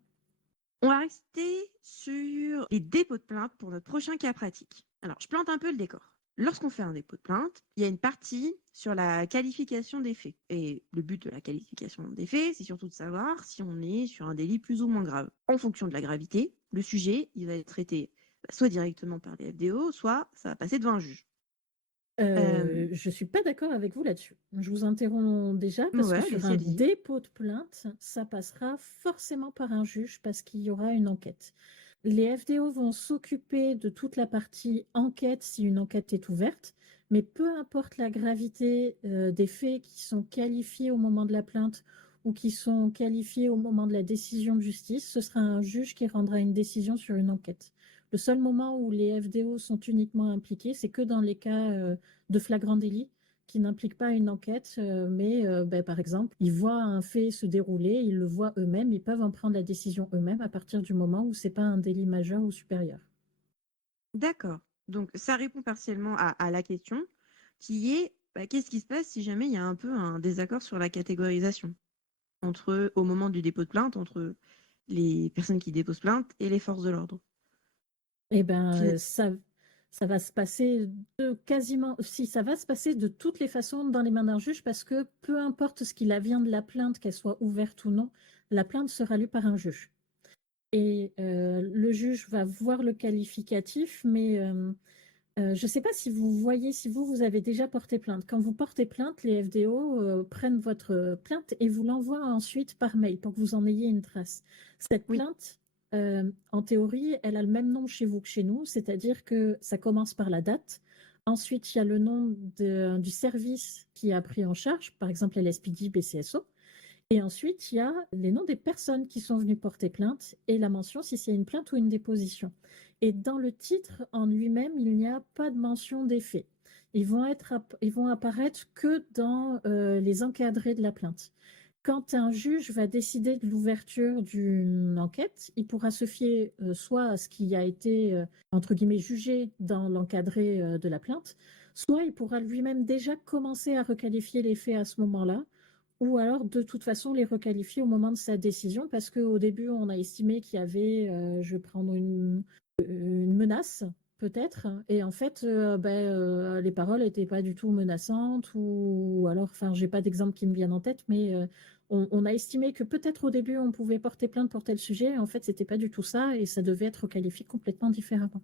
On va rester sur les dépôts de plainte pour notre prochain cas pratique. Alors, je plante un peu le décor. Lorsqu'on fait un dépôt de plainte, il y a une partie sur la qualification des faits. Et le but de la qualification des faits, c'est surtout de savoir si on est sur un délit plus ou moins grave. En fonction de la gravité, le sujet, il va être traité soit directement par les FDO, soit ça va passer devant un juge. Je suis pas d'accord avec vous là-dessus. Je vous interromps déjà parce que Ouais, sur allez-y, un allez-y. dépôt de plainte, ça passera forcément par un juge parce qu'il y aura une enquête. Les FDO vont s'occuper de toute la partie enquête si une enquête est ouverte, mais peu importe la gravité des faits qui sont qualifiés au moment de la plainte ou qui sont qualifiés au moment de la décision de justice, ce sera un juge qui rendra une décision sur une enquête. Le seul moment où les FDO sont uniquement impliqués, c'est que dans les cas de flagrant délit qui n'impliquent pas une enquête, mais par exemple, ils voient un fait se dérouler, ils le voient eux-mêmes, ils peuvent en prendre la décision eux-mêmes à partir du moment où c'est pas un délit majeur ou supérieur. D'accord. Donc, ça répond partiellement à la question qui est qu'est-ce qui se passe si jamais il y a un peu un désaccord sur la catégorisation au moment du dépôt de plainte entre les personnes qui déposent plainte et les forces de l'ordre. Eh ben, Fina- ça va se passer si ça va se passer de toutes les façons dans les mains d'un juge parce que peu importe ce qu'il advient de la plainte, qu'elle soit ouverte ou non, la plainte sera lue par un juge. Et le juge va voir le qualificatif, mais je ne sais pas si vous voyez, si vous avez déjà porté plainte. Quand vous portez plainte, les FDO prennent votre plainte et vous l'envoient ensuite par mail pour que vous en ayez une trace. Cette Oui, plainte, en théorie, elle a le même nom chez vous que chez nous, c'est-à-dire que ça commence par la date. Ensuite, il y a le nom du service qui a pris en charge, par exemple LSPD, BCSO. Et ensuite, il y a les noms des personnes qui sont venues porter plainte et la mention si c'est une plainte ou une déposition. Et dans le titre en lui-même, il n'y a pas de mention des faits. Ils vont apparaître que dans les encadrés de la plainte. Quand un juge va décider de l'ouverture d'une enquête, il pourra se fier soit à ce qui a été, entre guillemets, jugé dans l'encadré de la plainte, soit il pourra lui-même déjà commencer à requalifier les faits à ce moment-là ou alors, de toute façon, les requalifier au moment de sa décision, parce qu'au début, on a estimé qu'il y avait, je vais prendre une menace, peut-être, et en fait, les paroles n'étaient pas du tout menaçantes, ou alors, enfin, j'ai pas d'exemple qui me viennent en tête, mais on a estimé que peut-être au début, on pouvait porter plainte pour tel sujet, et en fait, c'était pas du tout ça, et ça devait être qualifié complètement différemment.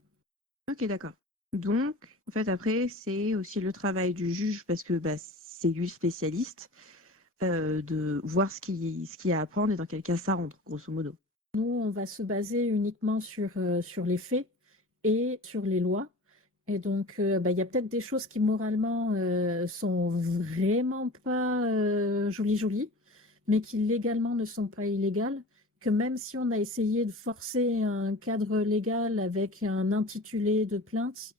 ok, d'accord. Donc, en fait, après, c'est aussi le travail du juge parce que c'est lui le spécialiste de voir ce qu'il y a à apprendre et dans quel cas ça rentre, grosso modo. Nous, on va se baser uniquement sur les faits et sur les lois. Et donc, il y a peut-être des choses qui moralement sont vraiment pas jolies, mais qui légalement ne sont pas illégales. Que même si on a essayé de forcer un cadre légal avec un intitulé de plainte,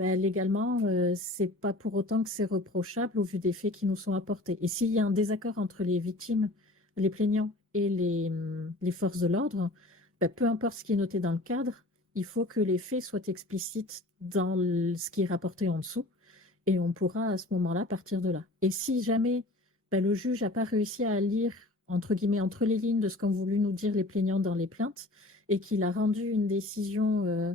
légalement, c'est pas pour autant que c'est reprochable au vu des faits qui nous sont apportés. Et s'il y a un désaccord entre les victimes, les plaignants et les forces de l'ordre, peu importe ce qui est noté dans le cadre, il faut que les faits soient explicites dans ce qui est rapporté en dessous et on pourra à ce moment-là partir de là. Et si jamais le juge n'a pas réussi à lire, entre guillemets, entre les lignes de ce qu'ont voulu nous dire les plaignants dans les plaintes et qu'il a rendu une décision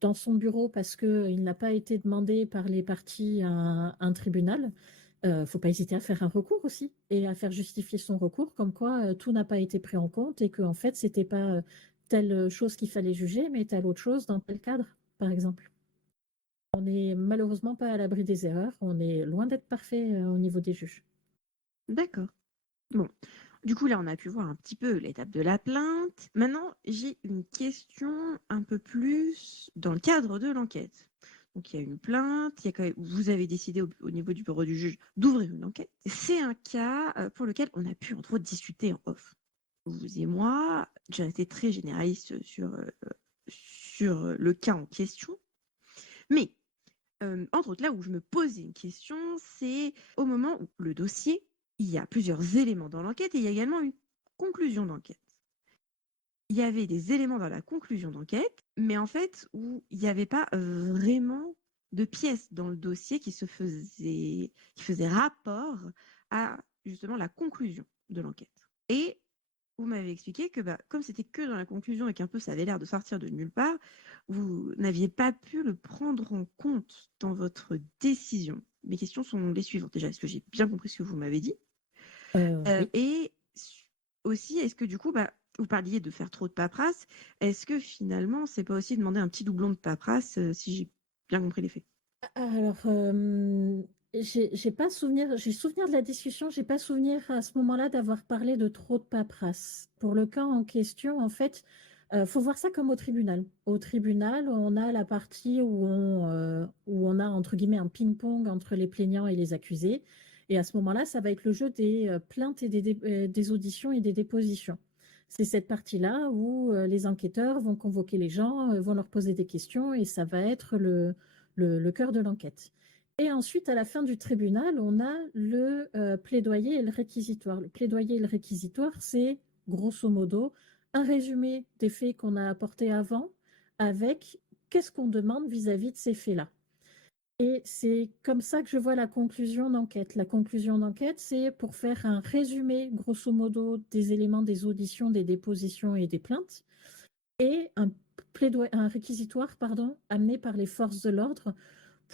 dans son bureau parce qu'il n'a pas été demandé par les parties à un tribunal, il ne faut pas hésiter à faire un recours aussi et à faire justifier son recours comme quoi tout n'a pas été pris en compte et qu'en fait, ce n'était pas telle chose qu'il fallait juger, mais telle autre chose dans tel cadre, par exemple. On n'est malheureusement pas à l'abri des erreurs. On est loin d'être parfait au niveau des juges. D'accord. Bon. Du coup, là, on a pu voir un petit peu l'étape de la plainte. Maintenant, j'ai une question un peu plus dans le cadre de l'enquête. Donc, il y a une plainte, il y a quand même, vous avez décidé au niveau du bureau du juge d'ouvrir une enquête. C'est un cas pour lequel on a pu, entre autres, discuter en off. Vous et moi, j'ai été très généraliste sur le cas en question. Mais, entre autres, là où je me posais une question, c'est au moment où le dossier, il y a plusieurs éléments dans l'enquête et il y a également une conclusion d'enquête. Il y avait des éléments dans la conclusion d'enquête, mais en fait, où il n'y avait pas vraiment de pièces dans le dossier qui faisaient rapport à justement la conclusion de l'enquête. Et vous m'avez expliqué que comme c'était que dans la conclusion et qu'un peu ça avait l'air de sortir de nulle part, vous n'aviez pas pu le prendre en compte dans votre décision. Mes questions sont les suivantes. Déjà, est-ce que j'ai bien compris ce que vous m'avez dit? Oui. Et aussi, est-ce que du coup, vous parliez de faire trop de paperasse, est-ce que finalement, c'est pas aussi demander un petit doublon de paperasse, si j'ai bien compris les faits? Alors, j'ai pas souvenir, j'ai souvenir de la discussion, j'ai pas souvenir à ce moment-là d'avoir parlé de trop de paperasse. Pour le cas en question, en fait, faut voir ça comme au tribunal. Au tribunal, on a la partie où on a, entre guillemets, un ping-pong entre les plaignants et les accusés. Et à ce moment-là, ça va être le jeu des plaintes et des auditions et des dépositions. C'est cette partie-là où les enquêteurs vont convoquer les gens, vont leur poser des questions et ça va être le cœur de l'enquête. Et ensuite, à la fin du tribunal, on a le plaidoyer et le réquisitoire. Le plaidoyer et le réquisitoire, c'est grosso modo un résumé des faits qu'on a apportés avant avec qu'est-ce qu'on demande vis-à-vis de ces faits-là. Et c'est comme ça que je vois la conclusion d'enquête. La conclusion d'enquête, c'est pour faire un résumé, grosso modo, des éléments des auditions, des dépositions et des plaintes, et un réquisitoire, pardon, amené par les forces de l'ordre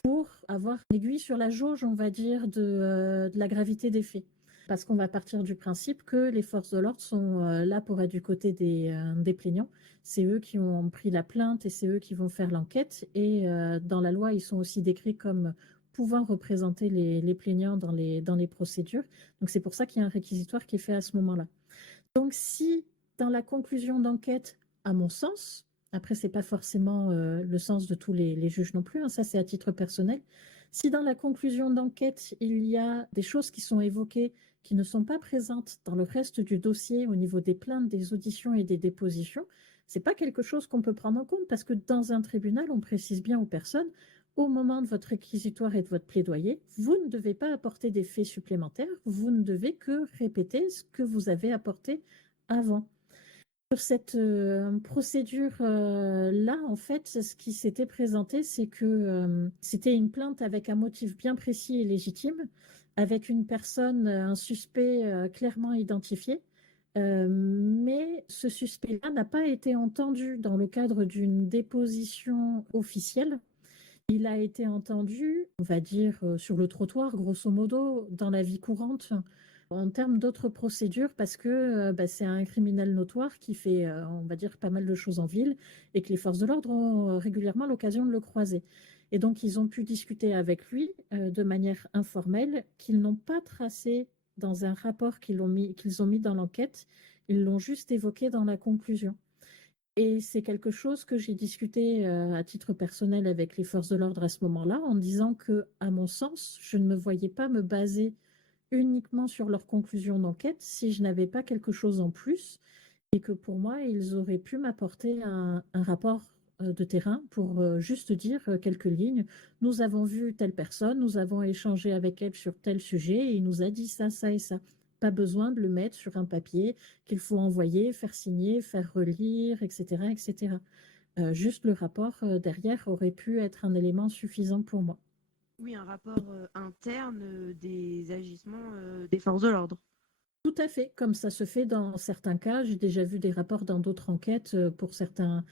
pour avoir une aiguille sur la jauge, on va dire, de la gravité des faits. Parce qu'on va partir du principe que les forces de l'ordre sont là pour être du côté des plaignants. C'est eux qui ont pris la plainte et c'est eux qui vont faire l'enquête. Et dans la loi, ils sont aussi décrits comme pouvant représenter les plaignants dans les procédures. Donc c'est pour ça qu'il y a un réquisitoire qui est fait à ce moment-là. Donc si dans la conclusion d'enquête, à mon sens, après c'est pas forcément le sens de tous les juges non plus, hein, ça c'est à titre personnel, si dans la conclusion d'enquête il y a des choses qui sont évoquées qui ne sont pas présentes dans le reste du dossier au niveau des plaintes, des auditions et des dépositions, c'est pas quelque chose qu'on peut prendre en compte parce que dans un tribunal, on précise bien aux personnes, au moment de votre réquisitoire et de votre plaidoyer, vous ne devez pas apporter des faits supplémentaires, vous ne devez que répéter ce que vous avez apporté avant. Sur cette procédure-là, en fait, ce qui s'était présenté, c'est que c'était une plainte avec un motif bien précis et légitime, avec une personne, un suspect clairement identifié. Mais ce suspect-là n'a pas été entendu dans le cadre d'une déposition officielle. Il a été entendu, on va dire, sur le trottoir, grosso modo, dans la vie courante, en termes d'autres procédures, parce que c'est un criminel notoire qui fait, on va dire, pas mal de choses en ville et que les forces de l'ordre ont régulièrement l'occasion de le croiser. Et donc, ils ont pu discuter avec lui de manière informelle, qu'ils n'ont pas tracé dans un rapport qu'ils ont mis dans l'enquête, ils l'ont juste évoqué dans la conclusion. Et c'est quelque chose que j'ai discuté à titre personnel avec les forces de l'ordre à ce moment-là, en disant que, à mon sens, je ne me voyais pas me baser uniquement sur leurs conclusions d'enquête si je n'avais pas quelque chose en plus, et que pour moi, ils auraient pu m'apporter un rapport de terrain pour juste dire quelques lignes. Nous avons vu telle personne, nous avons échangé avec elle sur tel sujet, et il nous a dit ça, ça et ça. Pas besoin de le mettre sur un papier qu'il faut envoyer, faire signer, faire relire, etc., etc. Juste le rapport derrière aurait pu être un élément suffisant pour moi. Oui, un rapport interne des agissements des forces de l'ordre. Tout à fait, comme ça se fait dans certains cas. J'ai déjà vu des rapports dans d'autres enquêtes pour certains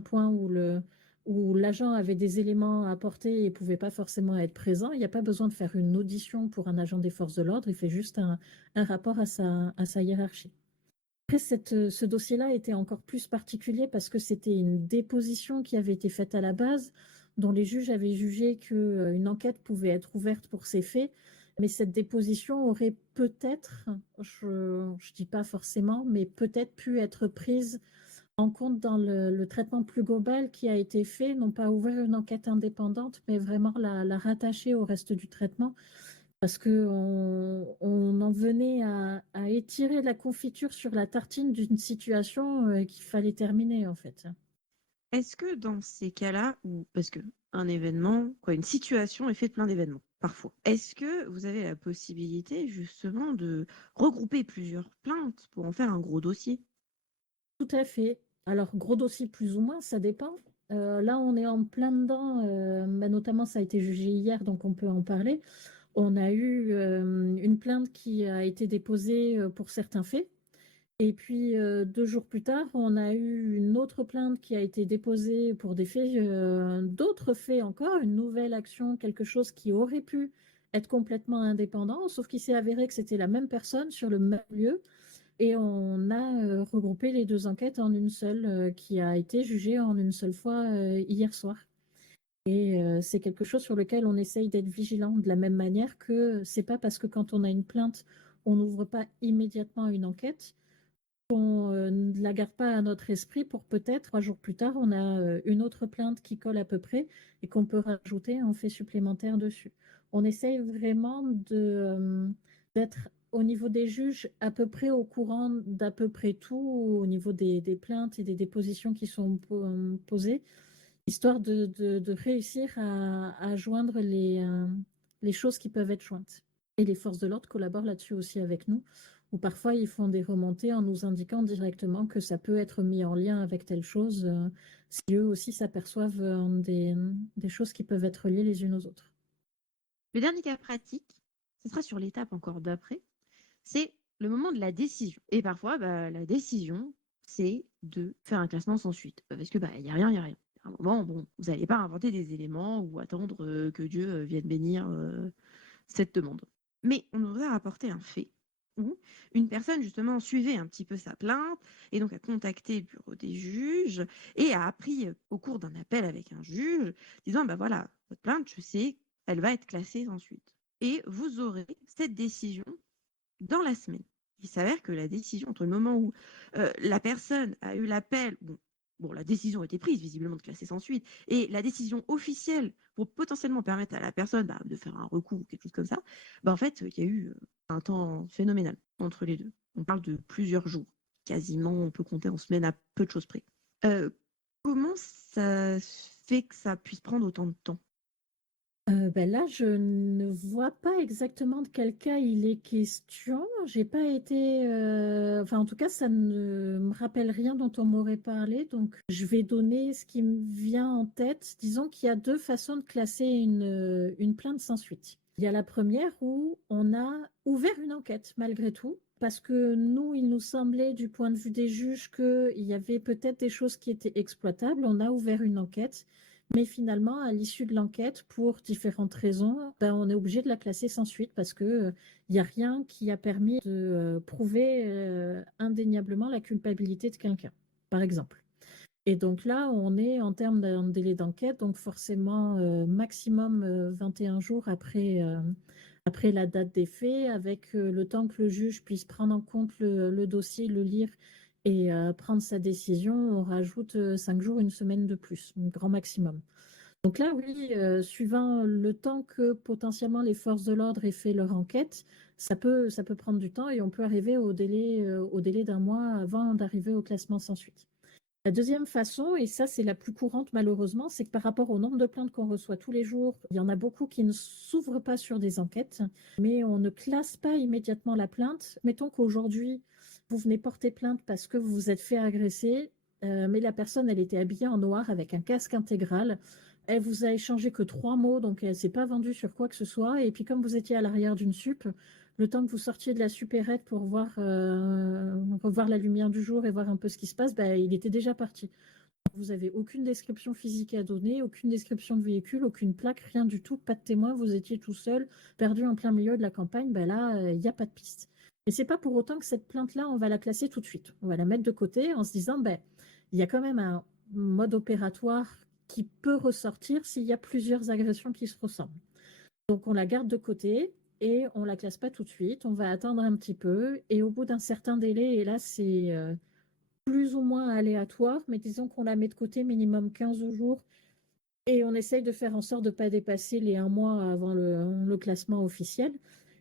points où l'agent avait des éléments à apporter et ne pouvait pas forcément être présent. Il n'y a pas besoin de faire une audition pour un agent des forces de l'ordre, il fait juste un rapport à sa hiérarchie. Après, ce dossier-là était encore plus particulier parce que c'était une déposition qui avait été faite à la base, dont les juges avaient jugé qu'une enquête pouvait être ouverte pour ces faits. Mais cette déposition aurait peut-être, je ne dis pas forcément, mais peut-être pu être prise en compte dans le traitement plus global qui a été fait, non pas ouvrir une enquête indépendante, mais vraiment la rattacher au reste du traitement parce qu'on en venait à étirer la confiture sur la tartine d'une situation qu'il fallait terminer en fait. Est-ce que dans ces cas-là, ou parce que un événement, quoi, une situation est faite plein d'événements, parfois, est-ce que vous avez la possibilité justement de regrouper plusieurs plaintes pour en faire un gros dossier? Tout à fait. Alors, gros dossier plus ou moins, ça dépend. Là, on est en plein dedans, notamment ça a été jugé hier, donc on peut en parler. On a eu une plainte qui a été déposée pour certains faits. Et puis, 2 jours plus tard, on a eu une autre plainte qui a été déposée pour des faits, d'autres faits encore, une nouvelle action, quelque chose qui aurait pu être complètement indépendant, sauf qu'il s'est avéré que c'était la même personne sur le même lieu. Et on a regroupé les 2 enquêtes en une seule, qui a été jugée en une seule fois hier soir. Et c'est quelque chose sur lequel on essaye d'être vigilant de la même manière que c'est pas parce que quand on a une plainte, on n'ouvre pas immédiatement une enquête, qu'on ne la garde pas à notre esprit pour peut-être 3 jours plus tard, on a une autre plainte qui colle à peu près et qu'on peut rajouter un fait supplémentaire dessus. On essaye vraiment d'être au niveau des juges à peu près au courant d'à peu près tout au niveau des plaintes et des dépositions qui sont posées, histoire de réussir à joindre les choses qui peuvent être jointes. Et les forces de l'ordre collaborent là-dessus aussi avec nous, ou parfois ils font des remontées en nous indiquant directement que ça peut être mis en lien avec telle chose, si eux aussi s'aperçoivent des choses qui peuvent être liées les unes aux autres. Le dernier cas pratique, ce sera sur l'étape encore d'après, c'est le moment de la décision. Et parfois, la décision, c'est de faire un classement sans suite. Parce que il y a rien, il y a rien. À un moment, bon, vous n'allez pas inventer des éléments ou attendre que Dieu vienne bénir cette demande. Mais on nous a rapporté un fait où une personne justement suivait un petit peu sa plainte et donc a contacté le bureau des juges et a appris au cours d'un appel avec un juge disant voilà, votre plainte, je sais, elle va être classée sans suite. Et vous aurez cette décision dans la semaine. Il s'avère que la décision entre le moment où la personne a eu l'appel, bon, la décision a été prise visiblement de classer sans suite, et la décision officielle pour potentiellement permettre à la personne de faire un recours ou quelque chose comme ça, en fait, il y a eu un temps phénoménal entre les deux. On parle de plusieurs jours. Quasiment, on peut compter en semaines à peu de choses près. Comment ça se fait que ça puisse prendre autant de temps? Là, je ne vois pas exactement de quel cas il est question. J'ai pas été, enfin, en tout cas, ça ne me rappelle rien dont on m'aurait parlé. Donc, je vais donner ce qui me vient en tête. Disons qu'il y a 2 façons de classer une plainte sans suite. Il y a la première où on a ouvert une enquête malgré tout, parce que nous, il nous semblait, du point de vue des juges, qu'il y avait peut-être des choses qui étaient exploitables. On a ouvert une enquête. Mais finalement, à l'issue de l'enquête, pour différentes raisons, on est obligé de la classer sans suite parce que il n'y a rien qui a permis de prouver indéniablement la culpabilité de quelqu'un, par exemple. Et donc là, on est en termes d'un délai d'enquête, donc forcément maximum 21 jours après la date des faits, avec le temps que le juge puisse prendre en compte le dossier, le lire et prendre sa décision. On rajoute 5 jours, une semaine de plus, un grand maximum. Donc là, oui, suivant le temps que potentiellement les forces de l'ordre aient fait leur enquête, ça peut prendre du temps et on peut arriver au délai d'un mois avant d'arriver au classement sans suite. La deuxième façon, et ça c'est la plus courante malheureusement, c'est que par rapport au nombre de plaintes qu'on reçoit tous les jours, il y en a beaucoup qui ne s'ouvrent pas sur des enquêtes, mais on ne classe pas immédiatement la plainte. Mettons qu'aujourd'hui, vous venez porter plainte parce que vous vous êtes fait agresser, mais la personne, elle était habillée en noir avec un casque intégral. Elle vous a échangé que 3 mots, donc elle ne s'est pas vendue sur quoi que ce soit. Et puis comme vous étiez à l'arrière d'une sup, le temps que vous sortiez de la supérette pour revoir la lumière du jour et voir un peu ce qui se passe, il était déjà parti. Vous n'avez aucune description physique à donner, aucune description de véhicule, aucune plaque, rien du tout, pas de témoin, vous étiez tout seul, perdu en plein milieu de la campagne, là, il n'y a pas de piste. Et c'est pas pour autant que cette plainte-là, on va la classer tout de suite. On va la mettre de côté en se disant, il y a quand même un mode opératoire qui peut ressortir s'il y a plusieurs agressions qui se ressemblent. Donc on la garde de côté et on la classe pas tout de suite. On va attendre un petit peu et au bout d'un certain délai, et là c'est plus ou moins aléatoire, mais disons qu'on la met de côté minimum 15 jours et on essaye de faire en sorte de ne pas dépasser les 1 mois avant le classement officiel.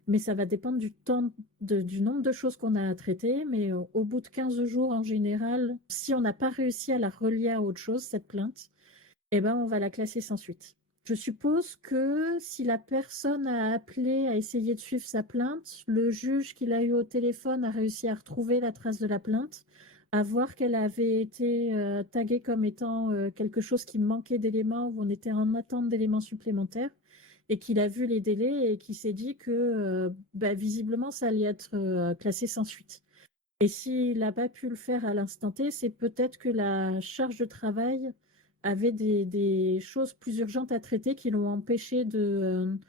Mais ça va dépendre du temps, du nombre de choses qu'on a à traiter. Mais au bout de 15 jours en général, si on n'a pas réussi à la relier à autre chose, cette plainte, on va la classer sans suite. Je suppose que si la personne a appelé, a essayé de suivre sa plainte, le juge qui l'a eu au téléphone a réussi à retrouver la trace de la plainte, à voir qu'elle avait été taguée comme étant quelque chose qui manquait d'éléments, où on était en attente d'éléments supplémentaires, et qu'il a vu les délais et qui s'est dit que visiblement ça allait être classé sans suite. Et s'il n'a pas pu le faire à l'instant T, c'est peut-être que la charge de travail avait des choses plus urgentes à traiter qui l'ont empêché de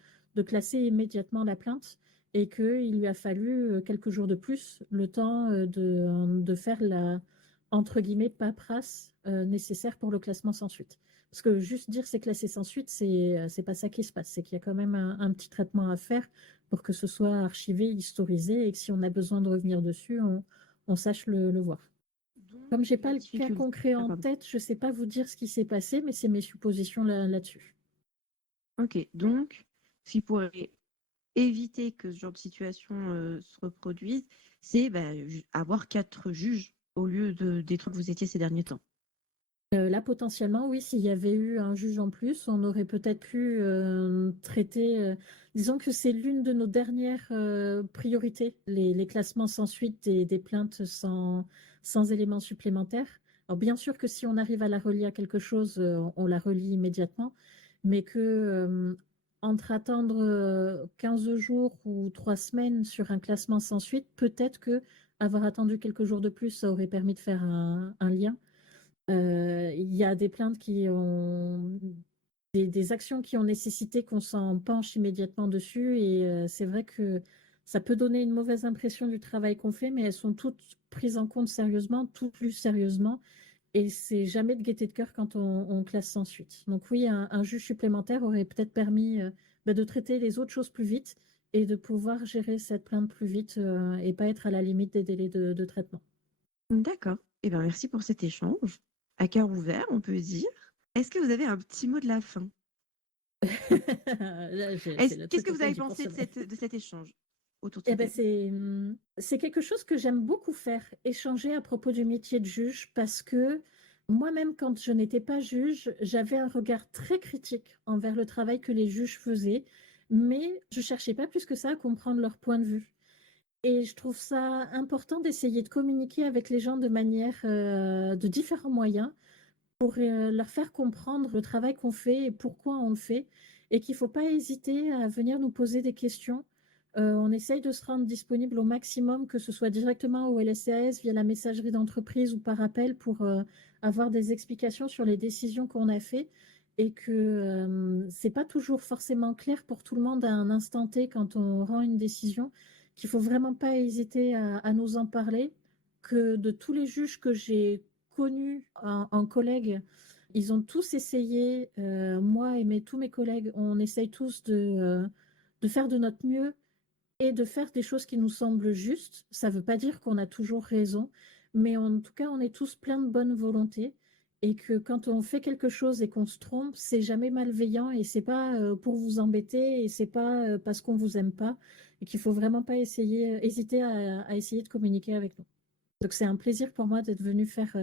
classer immédiatement la plainte et qu'il lui a fallu quelques jours de plus, le temps de faire la, entre guillemets, paperasse nécessaire pour le classement sans suite. Parce que juste dire c'est classé sans suite, c'est pas ça qui se passe. C'est qu'il y a quand même un petit traitement à faire pour que ce soit archivé, historisé et que si on a besoin de revenir dessus, on sache le voir. Donc, Comme j'ai la pas le cas difficulté. concret Ah, en pardon. tête, je sais pas vous dire ce qui s'est passé, mais c'est mes suppositions là-dessus. Ok, donc, ce qui pourrait éviter que ce genre de situation se reproduise, c'est avoir 4 juges au lieu des 3 que vous étiez ces derniers temps. Là, potentiellement, oui, s'il y avait eu un juge en plus, on aurait peut-être pu traiter. Disons que c'est l'une de nos dernières priorités, les classements sans suite des plaintes sans éléments supplémentaires. Alors, bien sûr que si on arrive à la relier à quelque chose, on la relie immédiatement, mais que entre attendre 15 jours ou 3 semaines sur un classement sans suite, peut-être que avoir attendu quelques jours de plus, ça aurait permis de faire un lien. Il y a des plaintes qui ont des actions qui ont nécessité qu'on s'en penche immédiatement dessus et c'est vrai que ça peut donner une mauvaise impression du travail qu'on fait, mais elles sont toutes prises en compte sérieusement, toutes lues sérieusement et c'est jamais de gaieté de cœur quand on classe sans suite. Donc oui, un juge supplémentaire aurait peut-être permis de traiter les autres choses plus vite et de pouvoir gérer cette plainte plus vite et pas être à la limite des délais de traitement. D'accord. Eh bien, merci pour cet échange. À cœur ouvert, on peut dire. Est-ce que vous avez un petit mot de la fin? Là, c'est le Qu'est-ce truc que vous auquel avez j'y pense pensé jamais. de cet échange autour de Eh cette ben, table? c'est quelque chose que j'aime beaucoup faire, échanger à propos du métier de juge, parce que moi-même, quand je n'étais pas juge, j'avais un regard très critique envers le travail que les juges faisaient, mais je cherchais pas plus que ça à comprendre leur point de vue. Et je trouve ça important d'essayer de communiquer avec les gens de manière, de différents moyens pour leur faire comprendre le travail qu'on fait et pourquoi on le fait, et qu'il ne faut pas hésiter à venir nous poser des questions. On essaye de se rendre disponible au maximum, que ce soit directement au LSCAS, via la messagerie d'entreprise ou par appel, pour avoir des explications sur les décisions qu'on a faites, et que ce n'est pas toujours forcément clair pour tout le monde à un instant T quand on rend une décision, qu'il ne faut vraiment pas hésiter à nous en parler, que de tous les juges que j'ai connus en collègues, ils ont tous essayé, moi et tous mes collègues, on essaye tous de faire de notre mieux et de faire des choses qui nous semblent justes. Ça ne veut pas dire qu'on a toujours raison, mais en tout cas, on est tous pleins de bonne volonté et que quand on fait quelque chose et qu'on se trompe, c'est jamais malveillant et c'est pas pour vous embêter et c'est pas parce qu'on vous aime pas et qu'il faut vraiment pas hésiter à essayer de communiquer avec nous. Donc c'est un plaisir pour moi d'être venue faire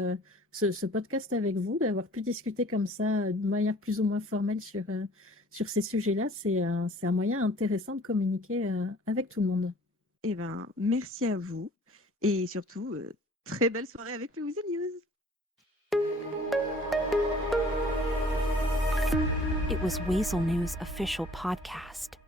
ce podcast avec vous, d'avoir pu discuter comme ça de manière plus ou moins formelle sur ces sujets-là. C'est un moyen intéressant de communiquer avec tout le monde. Eh ben, merci à vous. Et surtout, très belle soirée avec le Weasel News. It was Weasel News official podcast.